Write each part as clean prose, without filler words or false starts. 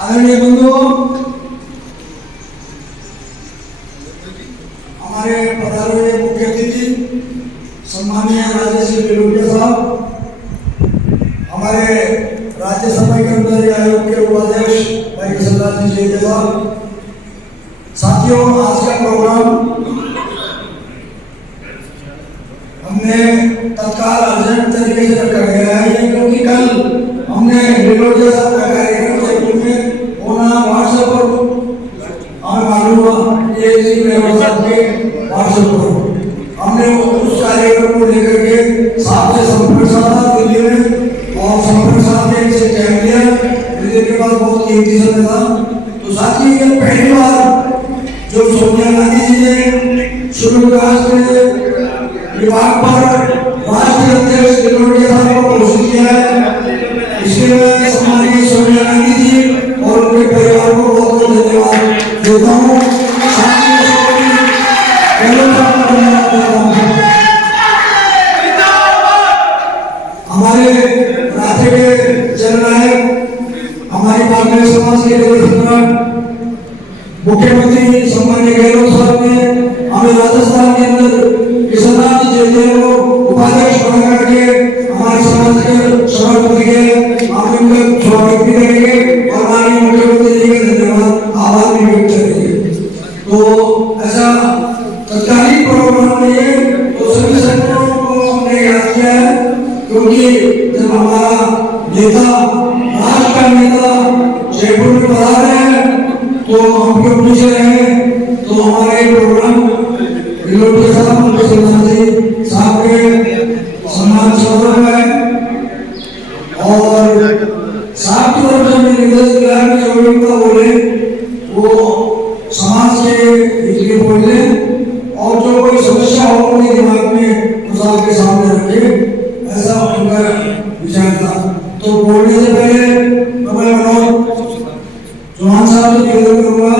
आदरणीय बंधुओं, हमारे पधारे मुख्य अतिथि सम्मानीय राजेश बिलोटिया साहब, हमारे राज्यसभा कर्मचारी आयोग के उपाध्यक्ष भाई किशनलाल जी साहब, साथियों, आज का प्रोग्राम हमने तत्काल अर्जेंट तरीके से रखा गया है, क्योंकि कल हमने बिलोटिया साहब का कार्यक्रम जयपुर में होना व्हाट्सएप पर हमें मालूम हुआ, ये साहब के व्हाट्सएप पर हमने उस कार्यक्रम को लेकर के साथ से संपर्क साधा दिल्ली में, और संपर्क साधने से टाइम लिया, दिल्ली के पास बहुत कीमती समय था। तो साथी, ये पहली बार जो सोनिया गांधी जी ने शुरू विकास के विभाग पर राष्ट्रीय अध्यक्ष बिलोटिया साहब को घोषित किया है, इसके लिए सम्मानीय सोनिया गांधी जी और उनके परिवार को बहुत बहुत धन्यवाद देता हूँ। हमारे राज्य के जननायक, हमारी कांग्रेस समाज के मुख्यमंत्री सम्मानीय गहलोत साहब ने हमें राजस्थान के अंदर किशनलाल जी को उपाध्यक्ष बना करके हमारे समाज के समर्पित किए, हम उनका स्वागत भी करेंगे और माननीय मुख्यमंत्री जी का धन्यवाद आभार भी व्यक्त करेंगे। तो ऐसा तत्कालीन प्रोग्राम में ये तो सभी संगठनों को हमने याद किया है, क्योंकि जब हमारा नेता, राष्ट्र का नेता जयपुर में पधारे हैं तो हम क्यों पीछे रहे, तो हमारे प्रोग्राम बिलोटिया साहब जी साहब के सम्मान सौरभ है, और साथ ही तरफ से निर्देश दिया कि जो व्यक्ति बोले वो समाज के हित के बोले, और जो कोई समस्या हो उनके दिमाग में उस आपके सामने रखे, ऐसा उनका विचार था। तो बोलने से पहले मैं मनोज चौहान साहब से निवेदन करूंगा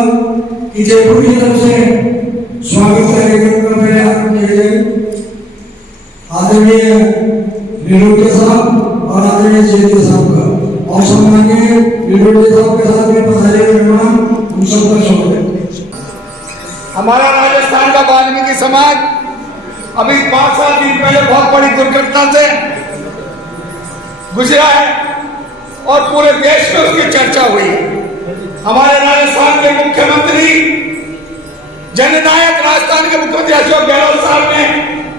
कि जयपुर की तरफ से स्वागत कार्यक्रम का पहले आदरणीय बिलोटिया साहब और आदरणीय जयदेव साहब का, और सम्मानीय बिलोटिया साहब के साथ में पधारे मेहमान, उन सबका स्वागत है। हमारा राजस्थान का वाल्मीकि समाज अभी 5-7 दिन पहले बहुत बड़ी दुर्घटना से गुजरा है, और पूरे देश में उसकी चर्चा हुई। हमारे राजस्थान के मुख्यमंत्री, जननायक राजस्थान के मुख्यमंत्री अशोक गहलोत साहब ने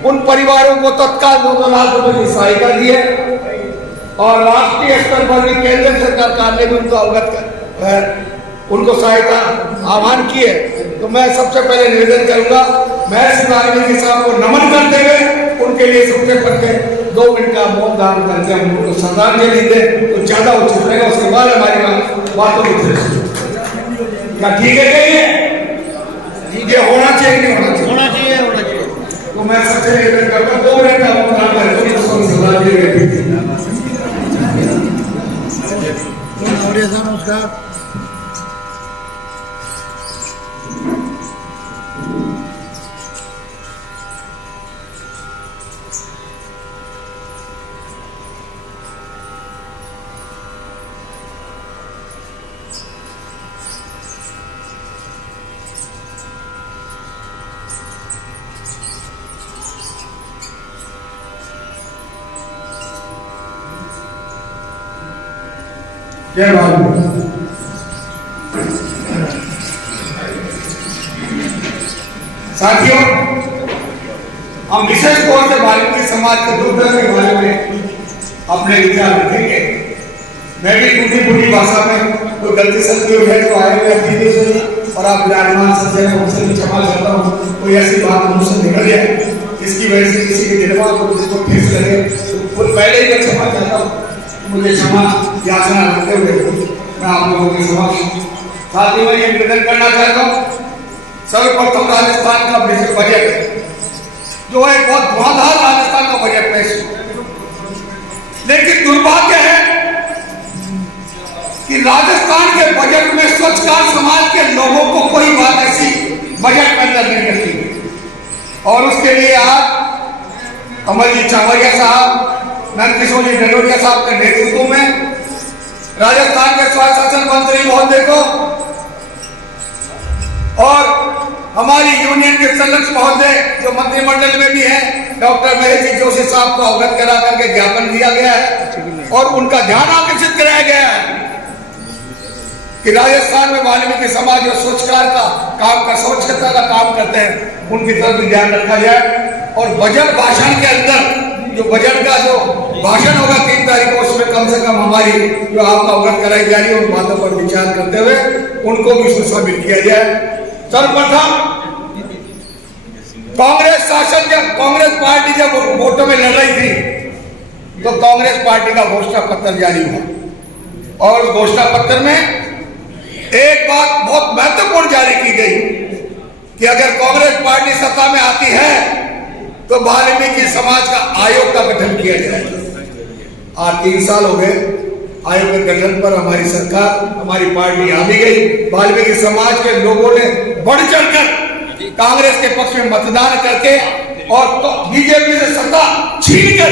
उन परिवारों को तत्काल 2-2 लाख रुपए की सहायता दी है और राष्ट्रीय स्तर पर भी केंद्र सरकार कार्यालय में उनको अवगत उनको सहायता आह्वान किए। तो मैं सबसे पहले निवेदन करूंगा, मैं श्री वाल्मीकि साहब को नमन करते हुए उनके लिए सबसे पहले 2 मिनट का मौन धारण करके हम उनको श्रद्धांजलि दें तो ज्यादा उचित रहेगा। उसके बाद हमारी बातों को क्या ठीक है? ये होना चाहिए नहीं होना चाहिए? होना चाहिए, होना चाहिए। तो मैं सबसे निवेदन करता हूँ 2 मिनट का मौन धारण करके नमस्कार। जय वाल्मीकि। साथियों, हम विशेष तौर से वाल्मीकि समाज के दुर्दशा के बारे में अपने विचार रखेंगे। मैं भी टूटी फूटी भाषा में कोई गलती सलती हुई है तो आए हुए से और आप विराजमान सज्जन उनसे भी क्षमा चाहता हूँ। कोई ऐसी बात मुझसे निकल जाए जिसकी वजह से किसी के दिमाग को जिसको ठेस लगे तो पहले ही मैं क्षमा चाहता हूँ। मुझे क्षमा याचना करते हुए मैं आप लोगों के समक्ष साथ ही मैं ये निवेदन करना चाहता हूँ। सर्वप्रथम राजस्थान का बजट जो है बहुत धुआंधार राजस्थान का बजट पेश, लेकिन दुर्भाग्य है कि राजस्थान के बजट में स्वच्छकार समाज के लोगों को कोई बात ऐसी बजट में अंदर नहीं रखी और उसके लिए आज कमलजीत चावरिया साहब, नंदकिशोर जी डडोरिया साहब के नेतृत्व में राजस्थान के स्वशासन मंत्री महोदय को और हमारी यूनियन के संरक्षक महोदय जो मंत्रिमंडल में भी हैं, डॉक्टर महेश जी जोशी साहब को अवगत करा करके ज्ञापन दिया गया है और उनका ध्यान आकर्षित कराया गया है कि राजस्थान में वाल्मीकि समाज जो स्वच्छकार का काम का स्वच्छता का काम करते हैं उनकी तरफ भी ध्यान रखा जाए और बजट भाषण के अंदर जो बजट का जो भाषण होगा 3 तारीख को उसमें कम से कम हमारी जो आपको अवगत कराई जा रही है उन बातों पर विचार करते हुए उनको भी शामिल किया जाए। सर्वप्रथम कांग्रेस शासन जब कांग्रेस पार्टी जब वोटों में लड़ रही थी तो कांग्रेस पार्टी का घोषणा पत्र जारी हुआ और उस घोषणा पत्र में एक बात बहुत महत्वपूर्ण जारी की गई कि अगर कांग्रेस पार्टी सत्ता में आती है तो वाल्मीकि समाज का आयोग का गठन किया जाएगा। आज 3 साल हो गए आयोग के गठन पर हमारी सरकार हमारी पार्टी आ भी गई। वाल्मीकि समाज के लोगों ने बढ़ चढ़कर कांग्रेस के पक्ष में मतदान करके और तो बीजेपी से सत्ता छीनकर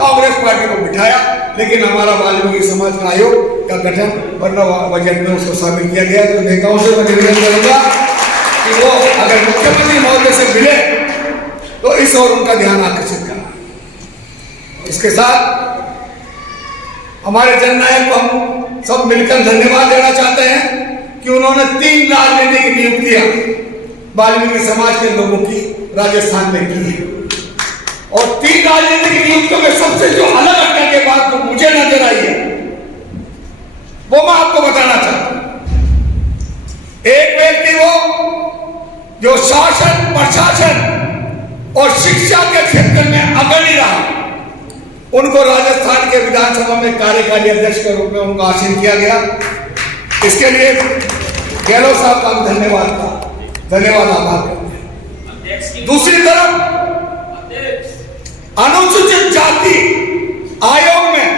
कांग्रेस पार्टी को बिठाया, लेकिन हमारा वाल्मीकि समाज का आयोग का गठन वरना बजट में उसको शामिल किया गया। तो नेताओं से मैं निवेदन करूंगा कि वो अगर मुख्यमंत्री महोदय से मिले तो इस और उनका ध्यान आकर्षित करना। इसके साथ हमारे जननायक को हम सब मिलकर धन्यवाद देना चाहते हैं कि उन्होंने 3 राजनीतिक नियुक्तियां वाल्मीकि समाज के लोगों की राजस्थान में की है और 3 राजनीतिक नियुक्तियों में सबसे जो अलग हटने के बाद तो मुझे नजर आई है वो मैं आपको बताना चाहता हूं। एक व्यक्ति वो जो शासन प्रशासन और शिक्षा के क्षेत्र में अग्रणी रहा, उनको राजस्थान के विधानसभा में कार्यकारी अध्यक्ष के रूप में उनको आसीन किया गया। इसके लिए गहलोत साहब का धन्यवाद आभार करते हैं। दूसरी तरफ अनुसूचित जाति आयोग में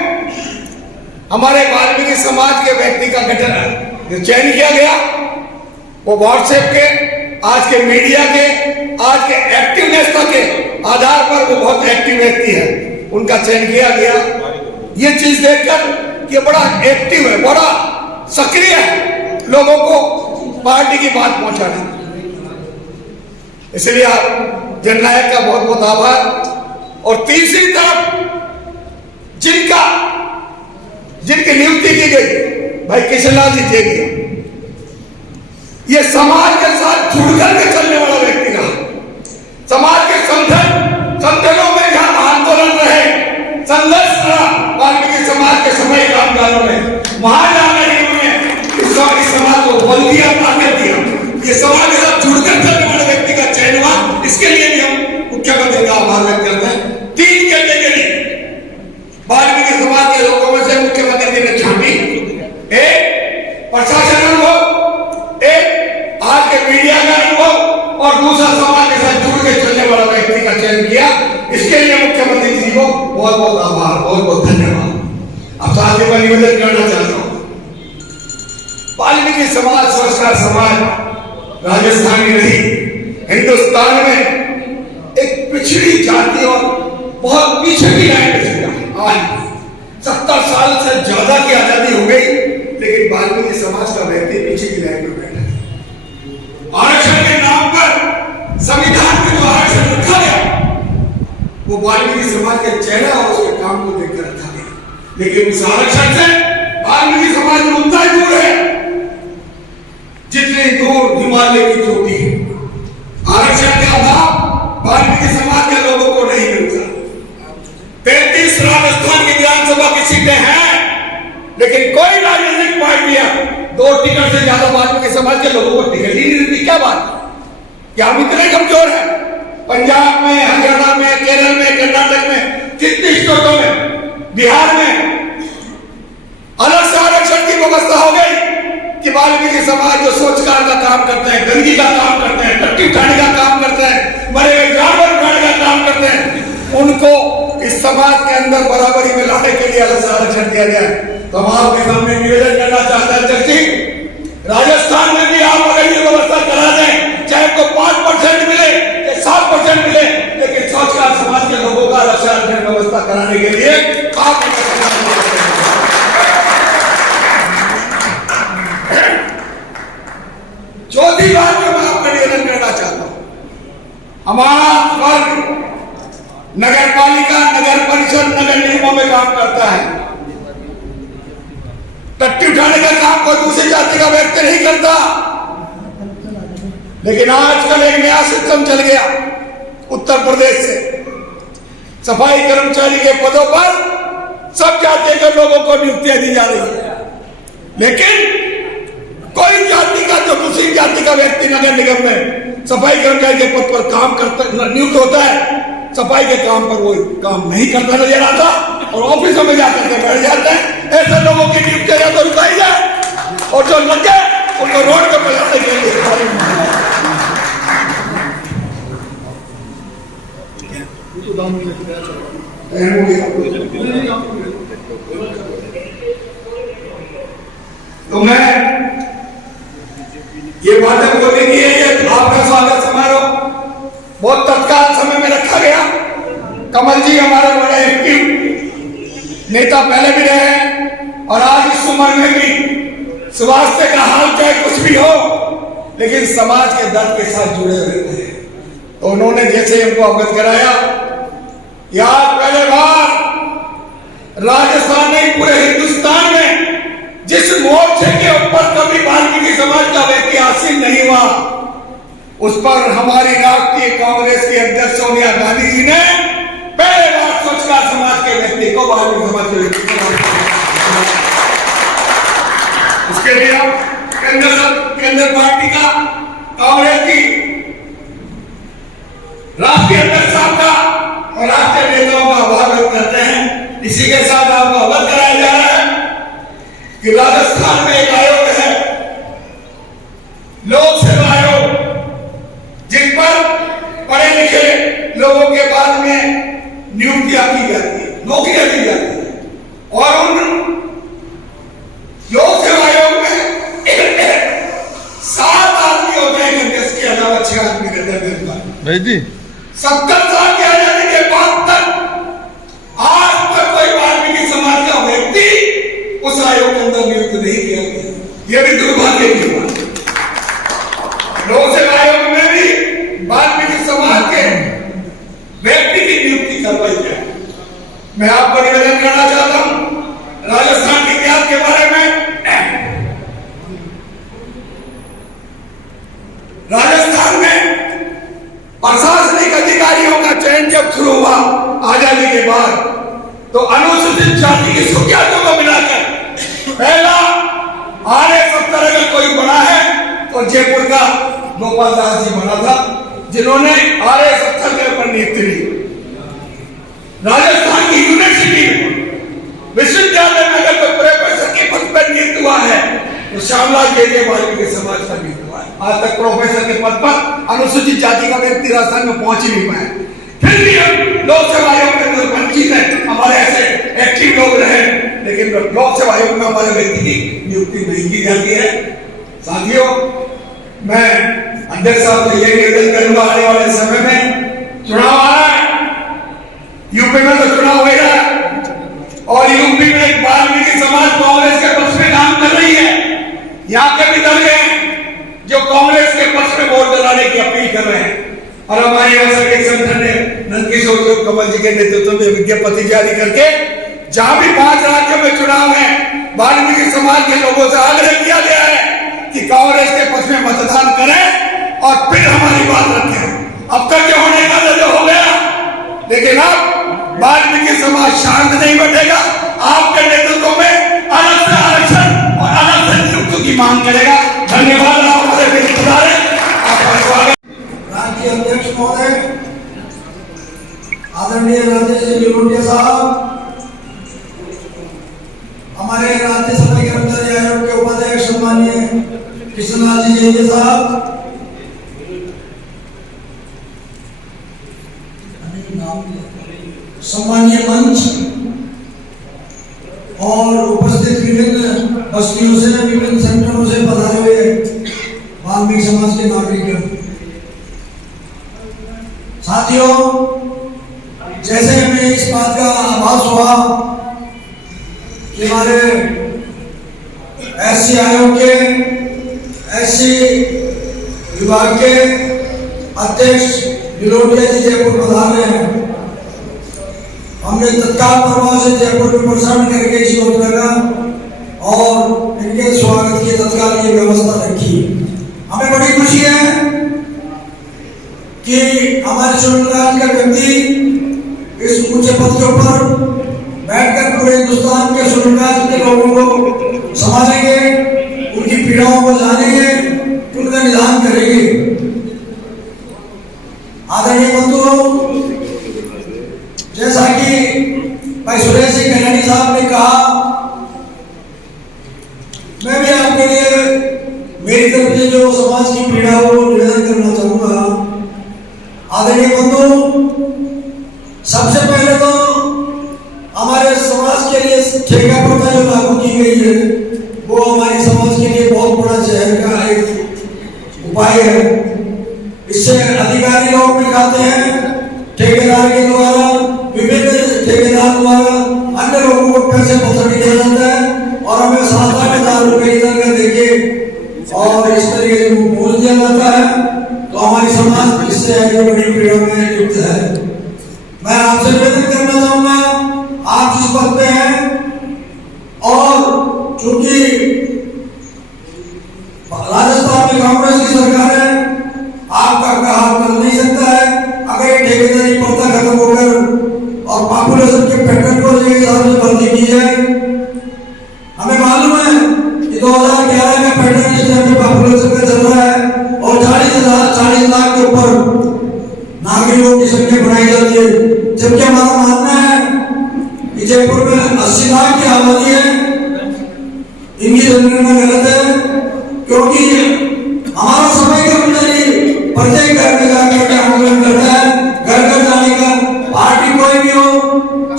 हमारे वाल्मीकि समाज के व्यक्ति का गठन जो चयन किया गया वो व्हाट्सएप के आज के मीडिया के आज के एक्टिवनेस के आधार पर वो बहुत एक्टिव व्यक्ति है, उनका चयन किया गया। ये चीज देखकर कि बड़ा एक्टिव है, बड़ा सक्रिय है, लोगों को पार्टी की बात पहुंचाना। इसलिए आप जननायक का बहुत बहुत आभार। और तीसरी तरफ जिनकी नियुक्ति की गई भाई किशनलाल जी जेगिया, ये समाज के साथ जुड़कर के चलने वाला व्यक्ति रहा। समाज के संगठनों में जहां आंदोलन रहे, संघर्ष रहा वाल्मीकि समाज के समय कामगारों में, वहां जाकर इन्होंने इस समाज को बल दिया, ताकत दिया। ये समाज के साथ जुड़कर चलने वाले व्यक्ति का चयन हुआ। इसके लिए भी हम मुख्यमंत्री का आभार व्यक्त करते हैं। 3 कैटेगरी वाल्मीकि समाज के लोगों में से मुख्यमंत्री जी ने छांटी। एक प्रशासन अनुभव, एक आज के मीडिया का अनुभव, और दूसरा समाज के साथ जुड़ के चलने वाला व्यक्ति का चयन किया। इसके लिए मुख्यमंत्री जी को बहुत बहुत आभार, बहुत बहुत धन्यवाद। अब साथ ही मैं निवेदन करना चाहता हूँ, वाल्मीकि समाज संस्कार समाज राजस्थान में नहीं, हिंदुस्तान में एक पिछड़ी जाति और बहुत पीछे की लाइन में चल रहा है। आज 70 साल से ज्यादा की आजादी हो गई, लेकिन वाल्मीकि समाज का व्यक्ति पीछे की लाइन में बैठा है। आरक्षण के नाम पर संविधान में जो आरक्षण रखा गया वो वाल्मीकि समाज के चेहरा और उसके काम को देखकर रखा गया, लेकिन उस आरक्षण से वाल्मीकि समाज में उतना ही दूर है जितनी दूर हिमालय की चोटी है। आरक्षण का अभाव वाल्मीकि समाज के लोगों को नहीं मिलता। 33 राजस्थान की विधानसभा की सीटें हैं, लेकिन कोई राजनीतिक पार्टियां 2 टिकट से ज्यादा वाल्मीकि समाज के लोगों को टिकट ही नहीं देती। क्या बात, क्या हम इतने कमजोर हैं? पंजाब में, हरियाणा में, केरल में, कर्नाटक में, कितने स्टेटों में, बिहार में अलग से आरक्षण की व्यवस्था हो गई कि वाल्मीकि समाज जो स्वच्छकार का काम करते हैं, गंदगी का काम करते हैं, टट्टी उठाने का काम करते हैं, मरे हुए जानवर उठाने का काम करते हैं, उनको इस समाज के अंदर बराबरी में लाने के लिए अलग से आरक्षण दिया गया है। तो हम आपके सामने निवेदन करना चाहते हैं अध्यक्ष जी, राजस्थान में भी आप अगर ये व्यवस्था करा दें, चाहे को 5% मिले या 7% मिले, लेकिन स्वच्छकार समाज के लोगों का अलग से आरक्षण व्यवस्था कराने के लिए आप चौथी बात जो मैं आपका निवेदन करना चाहता हूं, हमारा वर्ग नगर पालिका, नगर परिषद, नगर निगमों में काम करता है। टट्टी उठाने का काम कोई दूसरी जाति का व्यक्ति नहीं करता, लेकिन आजकल एक नया सिस्टम चल गया उत्तर प्रदेश से। सफाई कर्मचारी के पदों पर सब जाति के लोगों को नियुक्तियां दी जा रही है, लेकिन कोई जाति का जो दूसरी जाति का व्यक्ति नगर निगम में सफाई कर्मचारी के पद पर काम करता नियुक्त होता है, सफाई के काम पर वो काम नहीं करता नजर आता और ऑफिसों में जाकर के बैठ जाते हैं। ऐसे लोगों की नियुक्ति या तो रुकाई जाए और जो लगे उनको रोड पे पहुंचाने के लिए तो मैं ये बातें बोलने की है। ये आपका स्वागत समारोह बहुत तत्काल समय में रखा गया। कमल जी हमारे बड़े एक्टिव नेता पहले भी रहे हैं और आज इस उम्र में भी स्वास्थ्य का हाल चाहे कुछ भी हो, लेकिन समाज के दर्द के साथ जुड़े रहते हैं। तो उन्होंने जैसे हमको अवगत कराया, यार पहले बार राजस्थान नहीं पूरे हिंदुस्तान में जिस मोर्चे के ऊपर कभी वाल्मीकि समाज का व्यक्ति आसीन नहीं हुआ, उस पर हमारी राष्ट्रीय कांग्रेस की अध्यक्ष सोनिया गांधी जी ने पहले बार स्वच्छता समाज के व्यक्ति को वाल्मीकि समाज के व्यक्ति को उसके लिए केंद्र पार्टी का, कांग्रेस की राष्ट्रीय अध्यक्ष साहब का और राष्ट्रीय नेताओं का आभार व्यक्त करते हैं। इसी के साथ आपको अवगत कराया जा रहा है कि राजस्थान में एक आयोग है, लोक सेवा आयोग, जिन पर पढ़े लिखे लोगों के बाद में नियुक्तियां की जाती है, नौकरियां दी जाती है। और उन लोक सेवा आयोग में 7 आदमी होते हैं, इसके अलावा 6 आदमी रहते हैं भाई जी। 70 साल की आजादी के बाद तक आज तक कोई वाल्मीकि समाज का व्यक्ति उस आयोग के अंदर नियुक्त नहीं किया गया। यह भी दुर्भाग्य की बात है। लोक सेवा आयोग में भी वाल्मीकि समाज के व्यक्ति की नियुक्ति करवाई जाए। मैं आपको निवेदन करना चाहता हूं, राजस्थान की के बाद तो अनुसूचित जाति की सुख्यातों को मिलाकर पहला RA-70 अगर कोई बना है तो जयपुर का गोपाल दास जी बना था, जिन्होंने RA-70 के ऊपर नियुक्ति ली। राजस्थान की यूनिवर्सिटी विश्वविद्यालय में अगर कोई प्रोफेसर के पद पर नियुक्त हुआ है तो श्यामलाल केजरीवाल के समाज का नियुक्त हुआ है। आज तक प्रोफेसर के पद पर अनुसूचित जाति का व्यक्ति राजस्थान में पहुंच ही नहीं पाया। फिर भी हम लोकसभा आयोग के अंदर वंचित है, हमारे ऐसे एक्टिव लोग रहे, लेकिन लोकसभा आयोग में हमारे व्यक्ति की नियुक्ति नहीं की जाती है। साथियों, मैं अध्यक्ष साहब से ये निवेदन करूंगा, आने वाले समय में चुनाव आ रहा है, यूपी में तो चुनाव हो रहा है और यूपी में एक वाल्मीकि समाज कांग्रेस के पक्ष में काम कर रही है। यहाँ के भी दल हैं जो कांग्रेस के पक्ष में वोट दिलाने की अपील कर रहे हैं और हमारे यहाँ से एक संगठन ने नंदकिशोर कमल जी के नेतृत्व में विज्ञप्ति जारी करके जहां भी 5 राज्यों में चुनाव है, वाल्मीकि समाज के लोगों से आग्रह किया गया है कि कांग्रेस के पक्ष में मतदान करें और फिर हमारी बात रखें। अब तक जो होने का जो हो गया, लेकिन अब वाल्मीकि समाज शांत नहीं बैठेगा। आपके नेतृत्व में अलग से आरक्षण और अलग से नियुक्ति की मांग करेगा। धन्यवाद। राज्य अध्यक्ष महोदय आदरणीय राजेश लिलोटिया साहब, हमारे राज्य सभा कर्मचारी आयोग के उपाध्यक्ष सम्माननीय कृष्णलाल जी जैन साहब, सम्मानीय मंच और उपस्थित विभिन्न बस्तियों से, विभिन्न संगठनों से पधारे हुए वाल्मीकि समाज के नागरिक, साथियों, जैसे हमें इस बात का आभास हुआ कि हमारे SC आयोग के SC विभाग के अध्यक्ष लिलोटिया जी जयपुर पधार रहे हैं, हमने तत्काल प्रभाव से जयपुर में प्रसारण करके इस योजना का और इनके स्वागत की तत्काल ये व्यवस्था रखी। हमें बड़ी खुशी है कि हमारे शुरुआत का व्यक्ति इस ऊंचे पद के ऊपर बैठकर पूरे हिंदुस्तान के शुरुआत के लोगों को संभालेंगे, उनकी पीड़ाओं को जानेंगे, उनका निदान करेंगे। आदरणीय बंधुओं, जैसा कि भाई सुरेश सिंह कल्याणी साहब ने कहा, मैं भी आपके लिए मेरी तरफ से जो समाज की पीड़ा हो निवेदन करना चाहूंगा। आदरणीय बंधु, सबसे पहले तो हमारे समाज के लिए ठेका प्रथा जो लागू की गई है वो हमारे समाज के लिए बहुत बड़ा जहर का एक उपाय है। इससे अधिकारी लोग भी खाते हैं, ठेकेदार के द्वारा, विभिन्न ठेकेदार द्वारा अन्य लोगों को पैसे वसूल किया जाता है और हमें 7,000 रुपए इधर का देके और इस तरीके से बोल दिया जाता है, तो हमारी समाज इससे आगे बड़ी पीड़ा में लिप्त है। मैं आपसे निवेदन करना चाहूंगा, आप जिस पद पे हैं और चूंकि राजस्थान में कांग्रेस की सरकार है, आपका कहा कर नहीं सकता है। अगर ये ठेकेदारी प्रथा खत्म होकर और पॉपुलेशन के पैटर्न को जो हिसाब से भर्ती की जाए, हमें मालूम है कि 2011 का पैटर्न इस टाइम पे पॉपुलेशन का चल रहा है और 40 लाख के ऊपर नागरिकों की संख्या बढ़ाई जाती है, जबकि हमारा मानना है कि जयपुर में 80 लाख की आबादी है। इनकी जनगणना गलत है, क्योंकि हमारा समय कर्मचारी प्रत्येक घर में जाकर के आंदोलन करता है, घर घर जाने का, पार्टी कोई भी हो,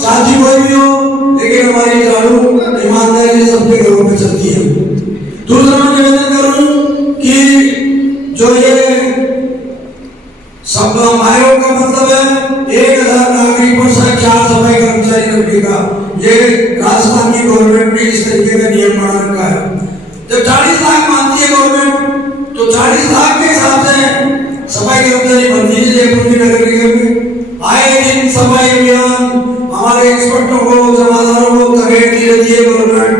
जाति कोई भी हो, लेकिन हमारी झाड़ू ईमानदारी सबके घरों में चलती है। दूसरा मैं निवेदन करूं कि जो ये सब आयोग का मतलब है 1,000 नागरिक पर 4 सफाई कर्मचारी रखने का, ये राजस्थान की गवर्नमेंट ने इस तरीके का नियम बना रखा है। जब 40 लाख मानती है गवर्नमेंट, तो 40 लाख के हिसाब से सफाई कर्मचारी भर्ती है जयपुर की नगर निगम में। आए दिन सफाई अभियान हमारे एक्सपर्टों को, जमादारों को तगेड़ दी रहती है गवर्नमेंट।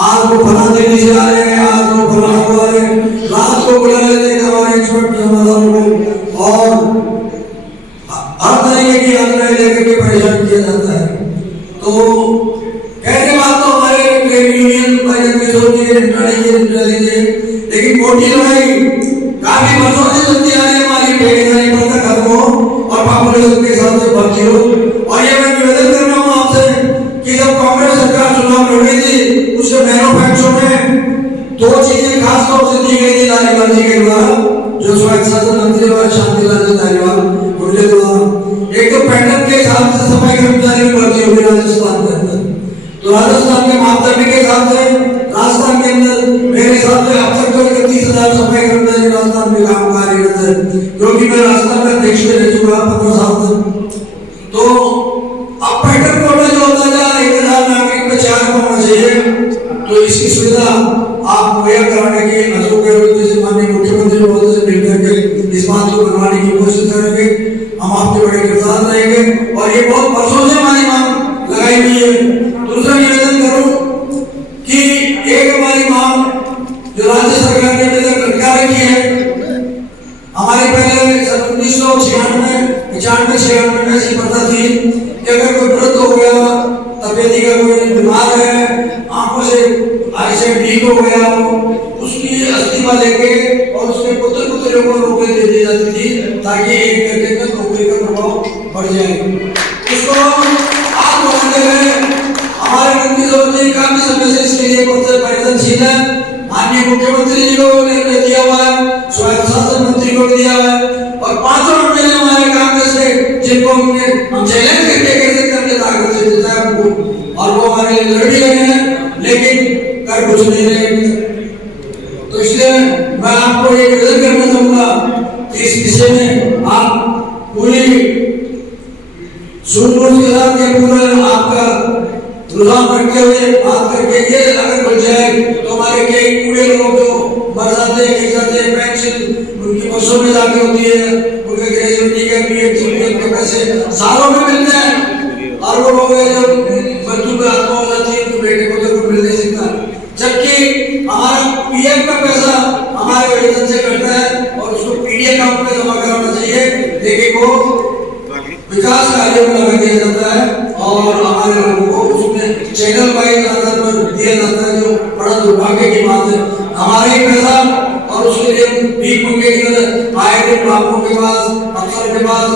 आज वो फला दिल्ली से आ रहे हैं, आज वो फला हुआ है, रात को बुला लेते हैं हमारे एक्सपर्ट जमादारों को और हर तरीके की यात्राएं लेकर के परेशान किया जाता है। तो कहने बात तो हमारे ट्रेड यूनियन लेकिन मोटी लड़ाई काफी वर्षों से चलती आ रही है। हमारी ठेकेदारी प्रथा खत्म हो और पॉपुलेशन के हिसाब से बढ़ती हो। और ये मैं निवेदन कर रहा हूँ आपसे कि जब कांग्रेस सरकार चुनाव लड़ रही थी उसके मैनिफेस्टो में दो चीजें खास तौर से दी गई थी धारीवाल जी के द्वारा, जो स्वायत्त शासन मंत्री और शांतिलाल जी धारीवाल उनके द्वारा। एक तो पैटर्न के हिसाब से सफाई कर्मचारी की भर्ती होगी राजस्थान के अंदर, तो राजस्थान के मापदंड के हिसाब से राजस्थान के अंदर मेरे हिसाब से अब तक तो 31,000 सफाई कर्मचारी राजस्थान में काम कार्यरत है, क्योंकि मैं राजस्थान का अध्यक्ष रह चुका 15 साल तक। तो अब पैटर्न कोटा जो होता है 1,000 नागरिक में 4 होना चाहिए, तो इसकी सुविधा आप मुहैया कराने की अशोक गहलोत जी से माननीय मुख्यमंत्री महोदय से मिलकर के इस बात को बनवाने की कोशिश करेंगे। हम आपके बड़े किरदार रहेंगे और ये बहुत वर्षों से हमारी मांग लगाई हुई है। दूसरा निवेदन करूं कि एक हमारी मांग जो राज्य सरकार ने अभी तक लटका रखी है, हमारे पहले 1996 में ऐसी प्रथा थी कि अगर कोई व्रत हो गया, तबियती का कोई बीमार है, आंखों से आईसाइट वीक हो गया हो, उसकी अस्थिमा लेके और उसके पुत्र पुत्रियों को नौकरी दे दी जाती थी ताकि एक करके तक नौकरी का प्रभाव बढ़ जाए। उसको आप बनाते हुए हमारे मंत्री जी काफी समय से इसके लिए प्रयत्नशील है। माननीय मुख्यमंत्री जी को निर्णय दिया हुआ है, स्वायत्त शासन मंत्री को दिया हुआ है और 5 एमएलए हमारे कांग्रेस के जिनको हम चैलेंज करके कैसे करने ताकत से देता है उनको, और वो हमारे लिए लड़ भी रहे हैं लेकिन कर कुछ नहीं रहे। तो इसलिए मैं आपको ये निवेदन करना चाहूंगा कि इस विषय में आप पूरी सूझबूझ के साथ ये पूरा आपका रुझान रखते हुए बात करके ये अगर बन जाए तो हमारे कई पूरे लोग जो मर जाते हैं पेंशन उनकी बसों में जाके होती है, उनके ग्रेजुएटी के पीएचडी के पैसे सालों में मिलते हैं और वो लोग जो मृत्यु में आत्मा हो जाती है उनके बेटे को तो मिल नहीं सकता, जबकि हमारा पीएम का पैसा हमारे वेतन से कटता है और उसको पीडीए अकाउंट में जमा कराना चाहिए, लेकिन वो विकास कार्यों में लगा दिया जाता है और हमारे लोगों को उसमें चैनल वाइज आधार पर दिया जाता है, जो बड़ा दुर्भाग्य की बात है। हमारे ही पैसा और उसके लिए भीख मंगे की तरह आए दिन बाबुओं के पास, अफसर के पास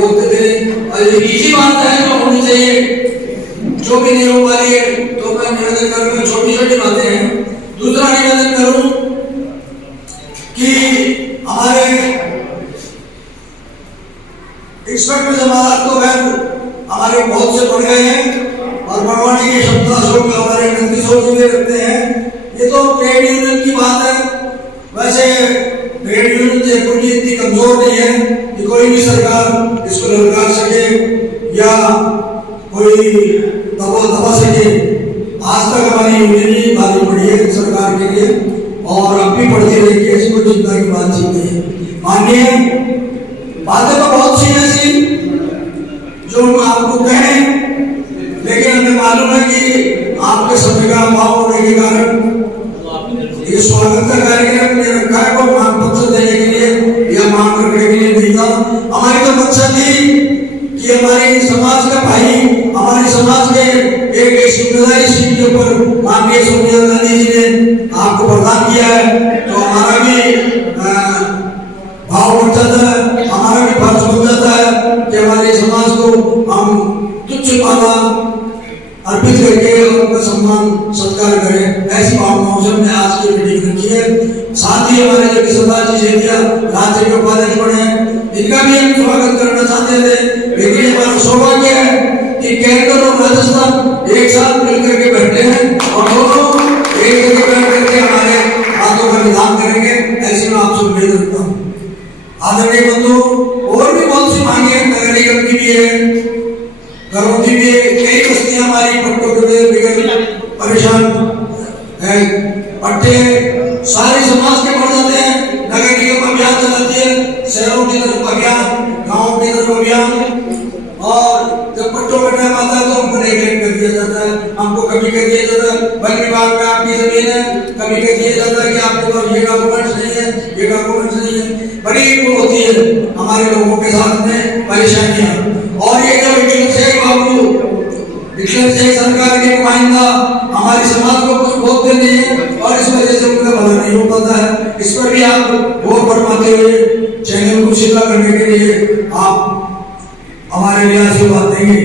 रोकते थे और ये इसी बात है जो होनी चाहिए, जो भी नहीं हो पा रही है। तो मैं निवेदन करूंगा, छोटी छोटी बातें हैं। दूसरा निवेदन करूं कि हमारे इंस्पेक्टर जमात तो हमारे बहुत से बढ़ गए हैं और बढ़वाने की क्षमता अशोक हमारे मंत्री सोच में रखते हैं। ये तो ट्रेड यूनियन की बात है, वैसे ट्रेड यूनियन जयपुर की इतनी कमजोर नहीं है कि कोई भी सरकार इसको ललकार सके या कोई दबा सके। आज तक हमारी यूनियन ही भारी पड़ी है सरकार के लिए और अब भी बढ़ती रहेगी, इसको चिंता की बात नहीं है। माननीय बातें तो बहुत सी ऐसी जो हम आपको कहें, लेकिन हमें मालूम है कि आपके समय का अभाव होने के कारण ये स्वागत का कार्यक्रम ने रखा है वो मांग पत्र देने के लिए या मांग करने के लिए नहीं था। हमारी तो मकसद थी कि हमारे समाज का भाई, हमारे समाज के एक जिम्मेदारी स्कीम के ऊपर माननीय सोनिया गांधी जी ने आपको प्रदान किया है, तो हमारा भी भाव बढ़ जाता है, हमारा भी फर्ज बन जाता है कि हमारे समाज को हम तुच्छ माना अर्पित करके उनका सम्मान सत्कार करें। ऐसी भावनाओं से हमने आज की मीटिंग रखी है। साथ ही हमारे जो किशोरदास जी सेठिया राज्य के उपाध्यक्ष बने हैं, इनका भी हम स्वागत करना चाहते थे, लेकिन हमारा सौभाग्य है कि केंद्र और राजस्थान एक साथ मिलकर के बैठे हैं और दोनों एक जगह बैठ करके हमारे बातों का निदान करेंगे। ऐसे में आपसे उम्मीद रखता हूँ। आदरणीय बंधु, और भी बहुत सी मांगे हैं, नगर निगम की भी है, करौती भी है, कई बस्तियां हमारी पट्टों के बिगड़ परेशान है, पट्टे सारे समाज के बढ़ जाते हैं। नगर निगम अभियान चलाती है, शहरों की तरफ अभियान, गाँव की तरफ अभियान, और जब पट्टों का टाइम आता है तो हमको नेगलेक्ट कर दिया जाता है, हमको कभी कह दिया जाता है वन विभाग में आपकी जमीन है, कभी कह दिया जाता है कि आपके पास ये डॉक्यूमेंट्स नहीं है, ये डॉक्यूमेंट्स नहीं है। बड़ी वो होती है हमारे लोगों के साथ में परेशानियां। और ये जो विक्लव शेख बाबू, विक्लव शेख सरकार के नुमाइंदा हमारे समाज को कुछ बोलते नहीं है और इस वजह से उनका भला नहीं हो पाता है। इस पर भी आप गौर फरमाते हुए चैनल को सीधा करने के लिए आप हमारे लिए आशीर्वाद देंगे।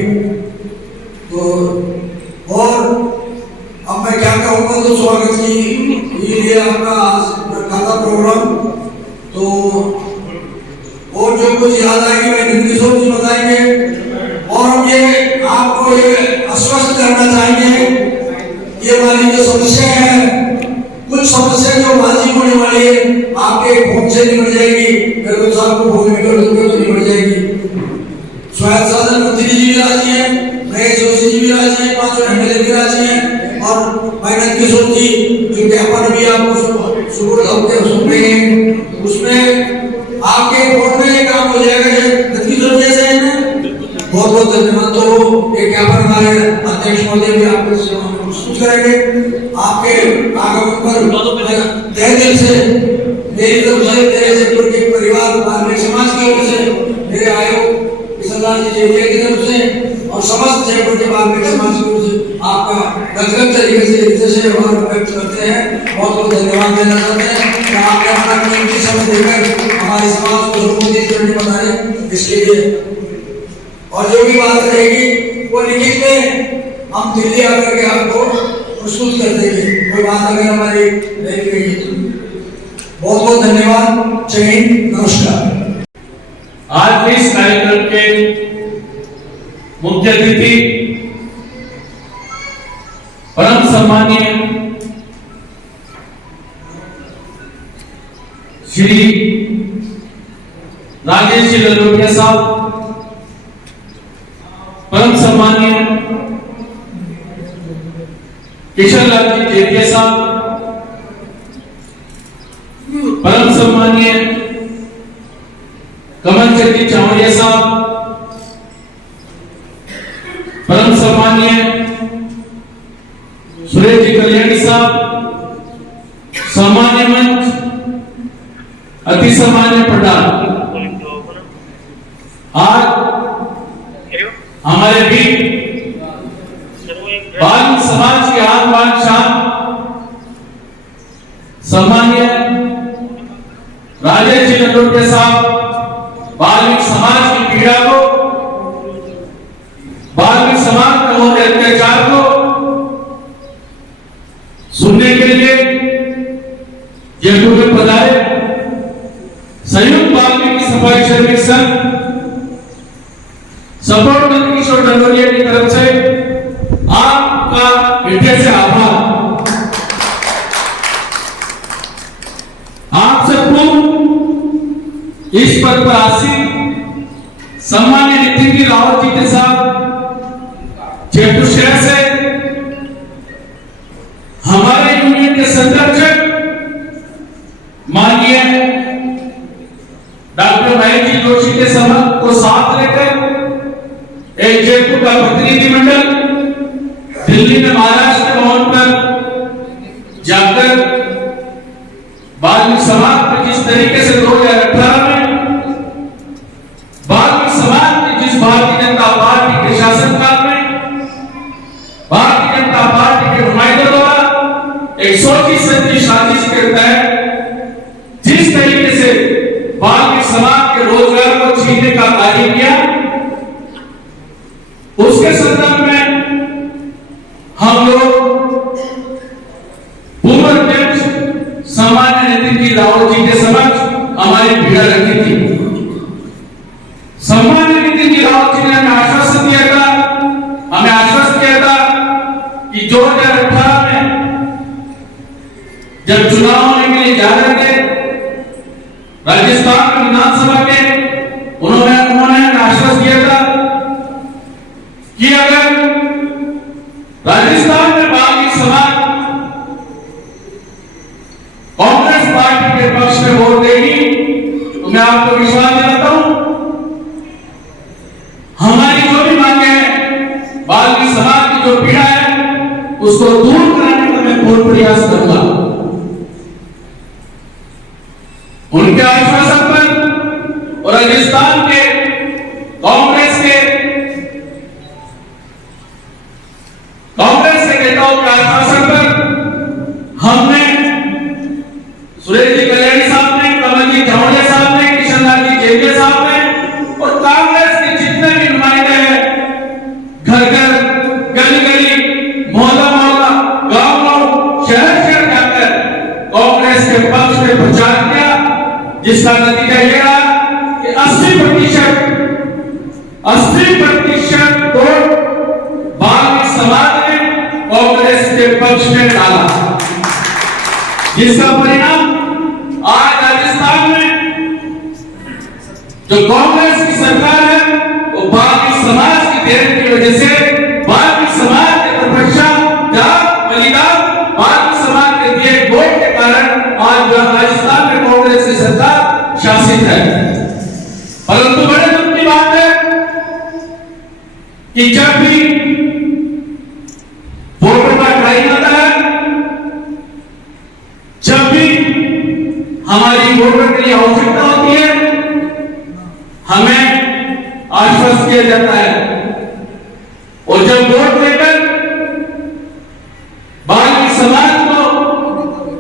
तो और अब मैं क्या कहूँगा, तो स्वागत की लिए आपका रखा था प्रोग्राम, तो और जो कुछ याद आएगी मैं नंद किशोर जी बताएंगे। और हम ये आपको ये आश्वस्त करना चाहेंगे, ये वाली जो समस्या है, कुछ समस्या जो माजी होने वाली है आपके फोन से निकल जाएगी, फिर साहब को फोन निकल दूंगे तो निकल जाएगी। स्वायत्त शासन मंत्री जी भी राजी हैं, महेश जोशी जी भी राजी हैं, पांचों एमएलए भी राजी हैं, और नंद किशोर जी जो ज्ञापन भी आपको सुपुर्द होते सुन रहे हैं, उसमें आपके फोन में काम हो जाएगा। नंद किशोर जैसे हैं, बहुत बहुत धन्यवाद। तो एक ज्ञापन हमारे अध्यक्ष महोदय भी आपके सेवा में प्रस्तुत करेंगे। आपके आगमन पर तहे दिल से मेरी तरफ से, मेरे जयपुर के परिवार धार्मिक समाज की ओर से, मेरे आयोग किशनलाल जी जेविया की तरफ से और समस्त जयपुर के धार्मिक समाज की ओर से आपका व्यक्तिगत तरीके से हृदय से आभार व्यक्त करते हैं। बहुत बहुत धन्यवाद देना चाहते हैं कि आपने अपना कीमती समय देकर हमारे समाज को संबोधित करने बताए, इसके लिए। और जो भी बात रहेगी वो लिखित में हम दिल्ली आकर के आपको प्रस्तुत कर देंगे, कोई बात अगर हमारी रह गई तो। बहुत बहुत धन्यवाद। जय हिंद, नमस्कार। आज इस कार्यक्रम के मुख्य अतिथि परम सम्मानीय श्री राजेश जी ललोटिया साहब, परम सम्मानीय किशनलाल जी जेविया साहब, परम सम्मानीय कमल चंद जी चावड़िया साहब, परम सम्मानीय सुरेश जी कल्याणी साहब, सामान्य मंच अति सामान्य प्रधान, आज हमारे भी बाल समाज के आन बान शान सम्मानीय राजेश जी ललोटिया साहब बाल्मीकि समाज की पीड़ा को, बाल्मीकि समाज पर हो रहे अत्याचार को सुनने के लिए जयपुर में पधारे। संयुक्त बाल्मीकि सफाई श्रमिक संघ सपोर्ट नंद किशोर डंडोरिया की तरफ से आपका हृदय से आभार। आप सबको इस पद पर आसीन सम्मान्य नितिन जी रावत जी के साथ जयपुर शहर से हमारे यूनियन के संरक्षक माननीय डॉक्टर महेश जी जोशी के समूह को साथ लेकर एक जयपुर का प्रतिनिधिमंडल दिल्ली में महाराष्ट्र भवन पर जाकर बाल्मीकि समाज पर जिस तरीके से 2018 में बाल्मीकि समाज ने जिस भारतीय जनता पार्टी के शासनकाल में भारतीय जनता पार्टी के नुमाइंदों द्वारा एक सोची समझी साजिश के तहत जिस तरीके से बाल्मीकि समाज के रोजगार को छीनने का कार्य किया, उसके संदर्भ में हम लोग पूर्व अध्यक्ष सामान्य नितिन जी रावत जी के समक्ष हमारी पीड़ा रखी थी। सामान्य नितिन जी रावत जी ने हमें आश्वासन दिया था, हमें आश्वस्त किया था कि 2018 में जब चुनाव होने के लिए जा रहे थे राजस्थान विधानसभा के, उन्होंने हमें आश्वस्त किया था कि अगर राजस्थान में बाल्मीकि समाज कांग्रेस पार्टी के पक्ष में वोट देगी तो मैं आपको विश्वास दिलाता हूं, हमारी जो भी मांगे हैं, बाल्मीकि समाज की जो पीड़ा है उसको दूर कराने का मैं पूर्ण प्रयास करूंगा। उनके आश्वासन पर और राजस्थान के कांग्रेस के सुरेश जी कल्याणी साहब ने, कमल जी झावड़िया साहब ने, किशन लाल जी जेविया साहब ने और कांग्रेस के जितने भी नुमाइंदे हैं, घर घर, गली गली, मोहल्ला मोहल्ला, गांव गांव, शहर शहर जाकर कांग्रेस के पक्ष में प्रचार किया, जिसका नतीजा ये रहा कि 80% वोट बागी समाज ने कांग्रेस के पक्ष में डाला, जिसका परिणाम आज राजस्थान में जो कांग्रेस की सरकार है वो बागी समाज की देन की वजह से, बागी समाज के तपस्या, त्याग, बलिदान, बागी समाज के दिए वोट के कारण आज राजस्थान में कांग्रेस की सरकार शासित है। परंतु बड़े दुख की बात है कि जब भी वोटों का टाइम आता है, जब भी हमारी वोटर के लिए आवश्यकता होती है, हमें आश्वस्त किया जाता है और जब वोट लेकर बागी समाज को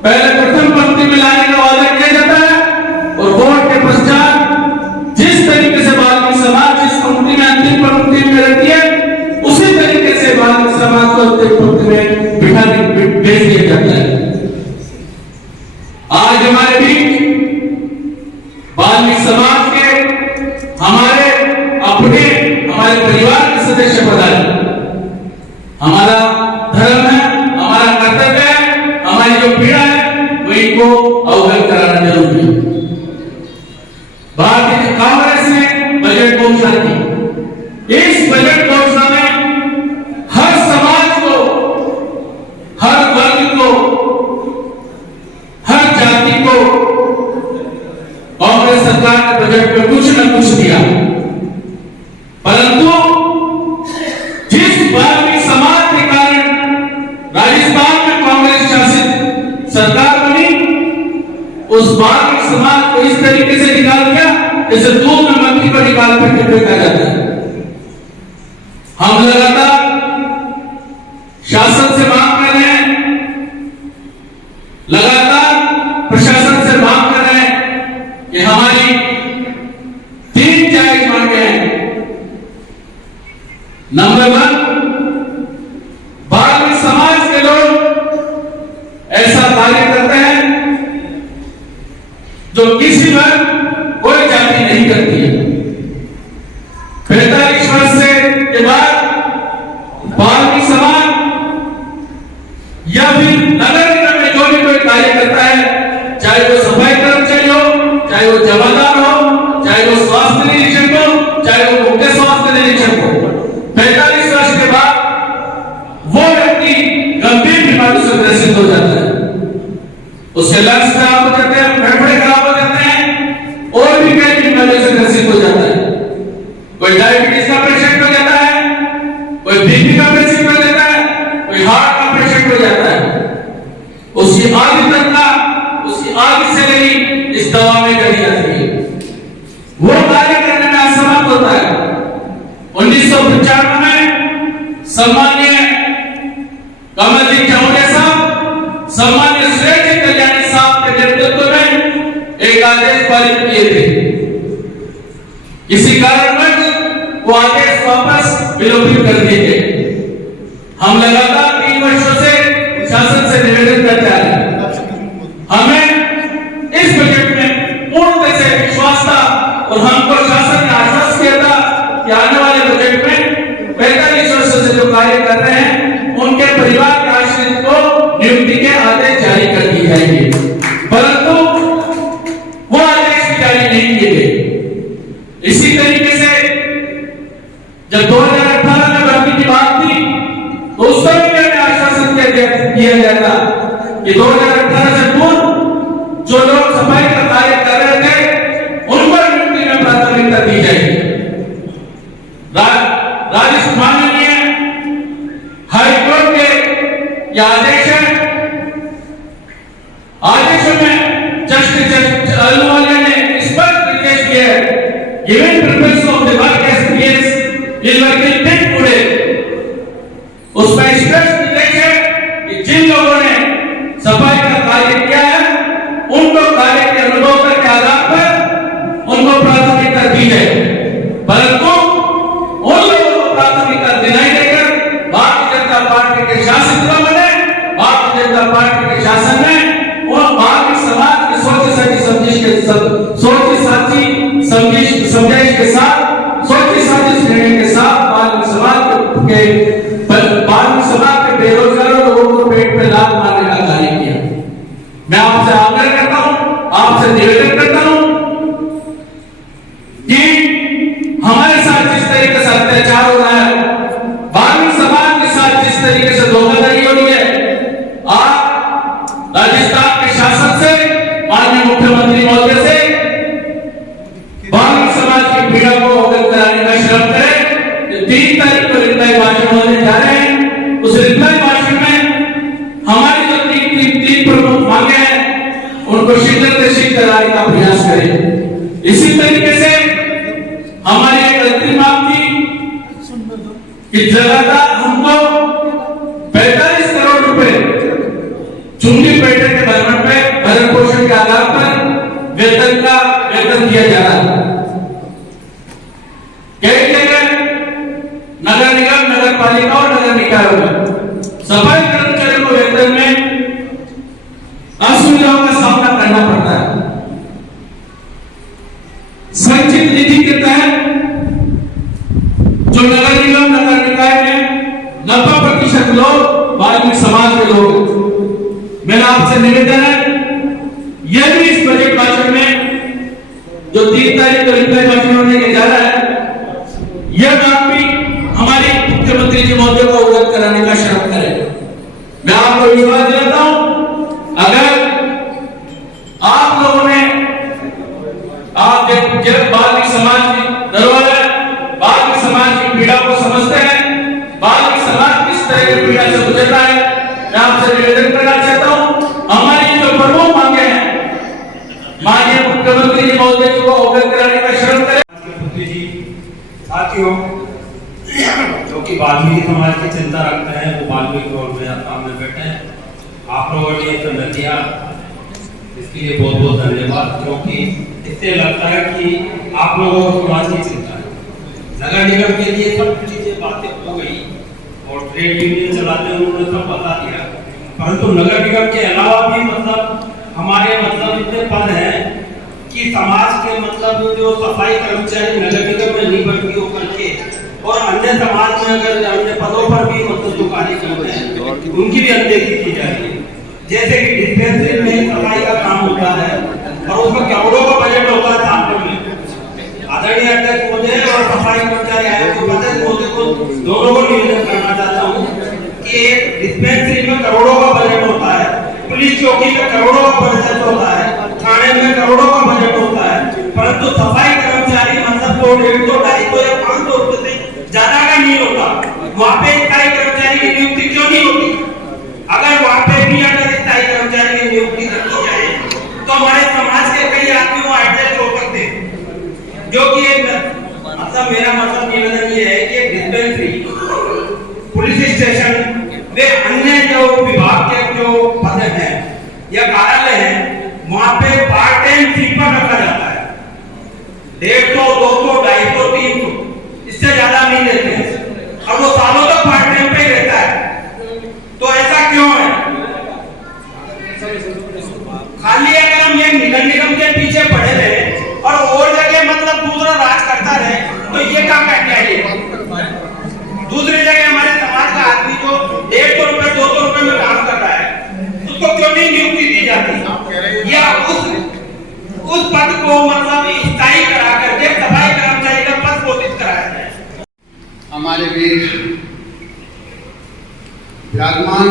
पहले प्रथम पंक्ति में लाने का वादा किया जाता है और वोट के पश्चात जिस तरीके से बागी समाज जिस पंक्ति में अंतिम पंक्ति में रहती है, उसी तरीके से बागी समाज को अंतिम पंक्ति में बिठा भेज दिया जाता है। आज हमारे बीच बागी समाज के हमारे अपने हमारे परिवार के सदस्य पधारे। हमारा धर्म है, हमारा कर्तव्य है, हमारी जो पीड़ा है वो इनको अवगत कराना जरूरी है। भारतीय कांग्रेस ने बजट घोषणा की। इस बजट घोषणा में हर समाज को, हर वर्ग को, हर जाति को कांग्रेस सरकार ने बजट में कुछ न कुछ दिया, परंतु जिस बागी समाज के कारण राजस्थान में कांग्रेस शासित सरकार बनी, उस बागी समाज को इस तरीके से निकाल दिया जैसे दूध में मक्खी को निकाल कर फेंका जाता है। हम लगातार शासन से मांग कर रहे हैं, लगातार प्रशासन से मांग कर रहे हैं कि हमारी 3 जायज मांगे हैं। नंबर 1, बागी समाज के लोग ऐसा कार्य करते हैं जो किसी पर कोई जाति नहीं करती है। 45 वर्ष से के बाद बागी समाज या फिर नगर निगम में जो भी कोई कार्य करता है, चाहे वो सफाई कर्मचारी हो, चाहे वो जमादार हो, चाहे वो स्वास्थ्य निरीक्षक हो, चाहे वो मुख्य स्वास्थ्य निरीक्षक हो, 45 वर्ष के बाद वो व्यक्ति गंभीर बीमारी से ग्रसित हो जाता है। उसके लंग्स खराब हो जाते हैं, फेफड़े खराब हो जाते हैं और भी कई बीमारियों से ग्रसित हो जाता है। कोई डायबिटीज का पेशेंट हो जाता है, कोई बीपी का पेशेंट हो जाता है, कोई हार्ट का पेशेंट हो जाता है। उसकी आदि तक उसकी आदि से नहीं इस दवा में करी जाती है, वो कार्य करने में असमर्थ होता है। 1995 में सम्मान्य कमल जी झावड़िया साहब, सम्मान्य सुरेश जी कल्याणी साहब के नेतृत्व में एक आदेश पारित किए थे। इसी कारणवश वो आदेश वापस विलोपित कर दिए गए। हम लगातार 3 वर्षों से शासन से निवेदन करते आ रहे हैं, हमें इस बजट में पूर्ण से विश्वास था और हमको शासन ने आश्वस्त किया था कि आने वाले बजट में 45 वर्षों से जो कार्य कर रहे हैं उनके परिवार के आश्रित को नियुक्ति के आदेश जारी कर दिए जाएंगे, परंतु वो आदेश भी जारी नहीं किए गए। इसी तरीके से जब 2018 में भर्ती की बात थी तो उस समय भी आश्वासन किया गया था कि 2018 से पूर्व जो लोग सफाई का कार्य कर रहे थे उनको नियुक्ति में प्राथमिकता दी जाएगी। राजस्थान में हाई कोर्ट के ये आदेश है। आदेशों में जस्टिस अहलूवालिया ने स्पष्ट निर्देश दिया है, given preference of the work experience is working fit today। उसमें स्पष्ट निर्देश है कि जिन लोगों ने सफाई का कार्य किया है उनको समझाइश के साथ, सोची साजिश निर्णय के साथ बाल समाज के बेरोजगारों लोगों को पेट पे लात मारने का कार्य किया। मैं आपसे आग्रह करता हूं, आपसे निवेदन करता हूं कि हमारे साथ जिस तरीके से अत्याचार हो रहा है, बाल समाज के साथ जिस तरीके से धोखाधड़ी हो रही है, आप राजस्थान के शासन से, माननीय मुख्यमंत्री महोदय से बाल समाज की पीड़ा को अवगत कराने का श्रम करें। 3 तारीख को रिप्लाई भाषण होने जा रहे हैं, उस रिप्लाई भाषण में हमारी जो तीन प्रमुख मांगे हैं उनको शीघ्र से शीघ्र कराने का प्रयास करें। इसी तरीके से हमारी एक अंतिम मांग थी कि लगातार हमको 45 करोड़ रुपए चुंगी पेटे के भरण पोषण के आधार पर वेतन दिया जा रहा है। कई जगह नगर निगम, नगर पालिका और नगर निकायों में सफाई कर्मचारियों को वेतन में असुविधाओं का सामना करना पड़ता है। संचित निधि के तहत जो नगर निगम, नगर निकाय में 90% लोग वाल्मीकि समाज के लोग। मेरा आपसे निवेदन है, यदि इस बजट भाषण में जो 3 तारीख को रिप्लाई भाषण होने के जा रहा है, यह बात भी हमारे मुख्यमंत्री जी महोदय को अवगत कराने का श्रम करें। मैं आपको विश्वास दिलाता हूं, अगर आप लोगों ने आप जब बाल्मीकि समाज की धरोहर है, बाल्मीकि समाज की पीड़ा को समझते हैं, बाल्मीकि समाज किस तरह की पीड़ा से गुजरता है, मैं आपसे निवेदन करना चाहता हूं, हमारी जो प्रमुख मांगे हैं माननीय मुख्यमंत्री जी महोदय को अवगत कराने का श्रम करें। साथियों, जो कि वाल्मीकि समाज की चिंता रखते हैं, वो वाल्मीकि रोड में सामने बैठे हैं। आप लोगों ने ये समय दिया, इसके लिए बहुत बहुत धन्यवाद, क्योंकि इससे लगता है कि आप लोगों को समाज की चिंता है। नगर निगम के लिए सब चीजें बातें हो गई और ट्रेड यूनियन चलाते हैं, उन्होंने सब बता दिया, परंतु नगर निगम के अलावा भी हमारे इतने पद हैं कि समाज के जो सफाई कर्मचारी नगर निगम में नहीं भर्ती होकर के और अन्य समाज में अगर अन्य पदों पर भी जो कार्य करते हैं उनकी भी अनदेखी की जा रही है। जैसे कि डिस्पेंसरी में सफाई का काम होता है और उसमें करोड़ों का बजट होता है साल में। आदरणीय अध्यक्ष महोदय और सफाई कर्मचारी आयोग के अध्यक्ष महोदय को दोनों को निवेदन करना चाहता हूँ कि डिस्पेंसरी में करोड़ों का बजट होता है, पुलिस चौकी में करोड़ों का बजट होता है, थाने में करोड़ों का बजट होता है, परंतु सफाई कर्मचारी 150, 250, 250 या 500 रुपए से ज्यादा का नहीं होता। वहाँ पे स्थायी कर्मचारी की नियुक्ति क्यों नहीं होती? अगर वहाँ पे भी अगर स्थायी कर्मचारी की नियुक्ति कर दी जाए तो हमारे समाज के कई आदमी वहाँ एडजस्ट हो सकते हैं। जो कि मेरा निवेदन ये है कि डिस्पेंसरी, पुलिस स्टेशन वे अन्य जो विभाग के जो पद हैं या कार्यालय हैं, वहाँ पे पार्ट टाइम कीपर रखा जाता है। 150, 200, 250, 300 इससे ज्यादा नहीं देते हैं और वो सालों तक पार्ट टाइम पे ही रहता है। तो ऐसा क्यों है? खाली अगर हम ये नगर निगम के पीछे पड़े रहे और जगह दूसरा राज करता रहे तो ये काम क्या है? दूसरी जगह हमारे समाज का आदमी जो 150 रुपए 200 रुपए में काम कर रहा है, उसको क्यों नहीं नियुक्ति दी जाती या उस पद को स्थायी करा करके सफाई कर्मचारी का पद घोषित कराया जाए। हमारे बीच विराजमान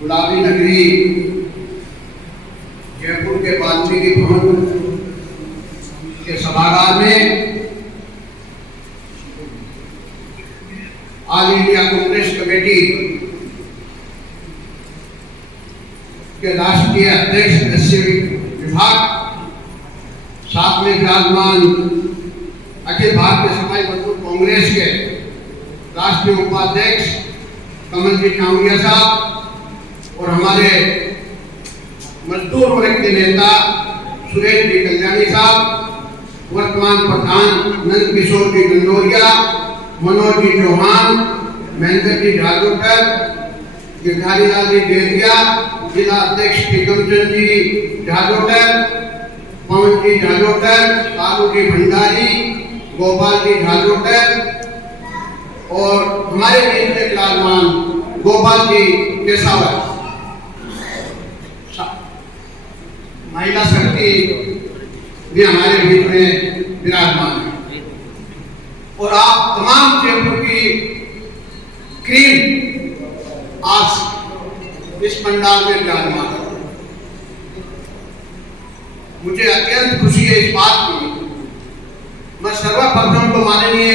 गुलाबी नगरी जयपुर के वाल्मीकि भवन के सभागार में ऑल इंडिया कांग्रेस कमेटी के राष्ट्रीय अध्यक्ष कृषि विभाग, साथ में विराजमान अखिल भारतीय सफाई मजदूर कांग्रेस के राष्ट्रीय उपाध्यक्ष कमलजी कांवरिया साहब और हमारे मजदूर वर्ग के नेता सुरेश जी कल्याणी साहब, वर्तमान प्रधान नंद किशोर जी गंडोरिया, मनोज जी चौहान, महेंद्र जी जादूकर, गिरधारी लाल जी डेरिया, जिला अध्यक्ष निगमचंद जी झाजोटर, पवन जी झाजोटर, कालू जी भंडारी, गोपाल जी झाजोटर और हमारे बीच में विराजमान गोपाल जी केसावर, महिला शक्ति भी हमारे बीच में विराजमान है और आप तमाम जयपुर की क्रीम आज इस पंडाल में विराजमान है। मुझे अत्यंत खुशी है इस बात की। मैं सर्वप्रथम तो माननीय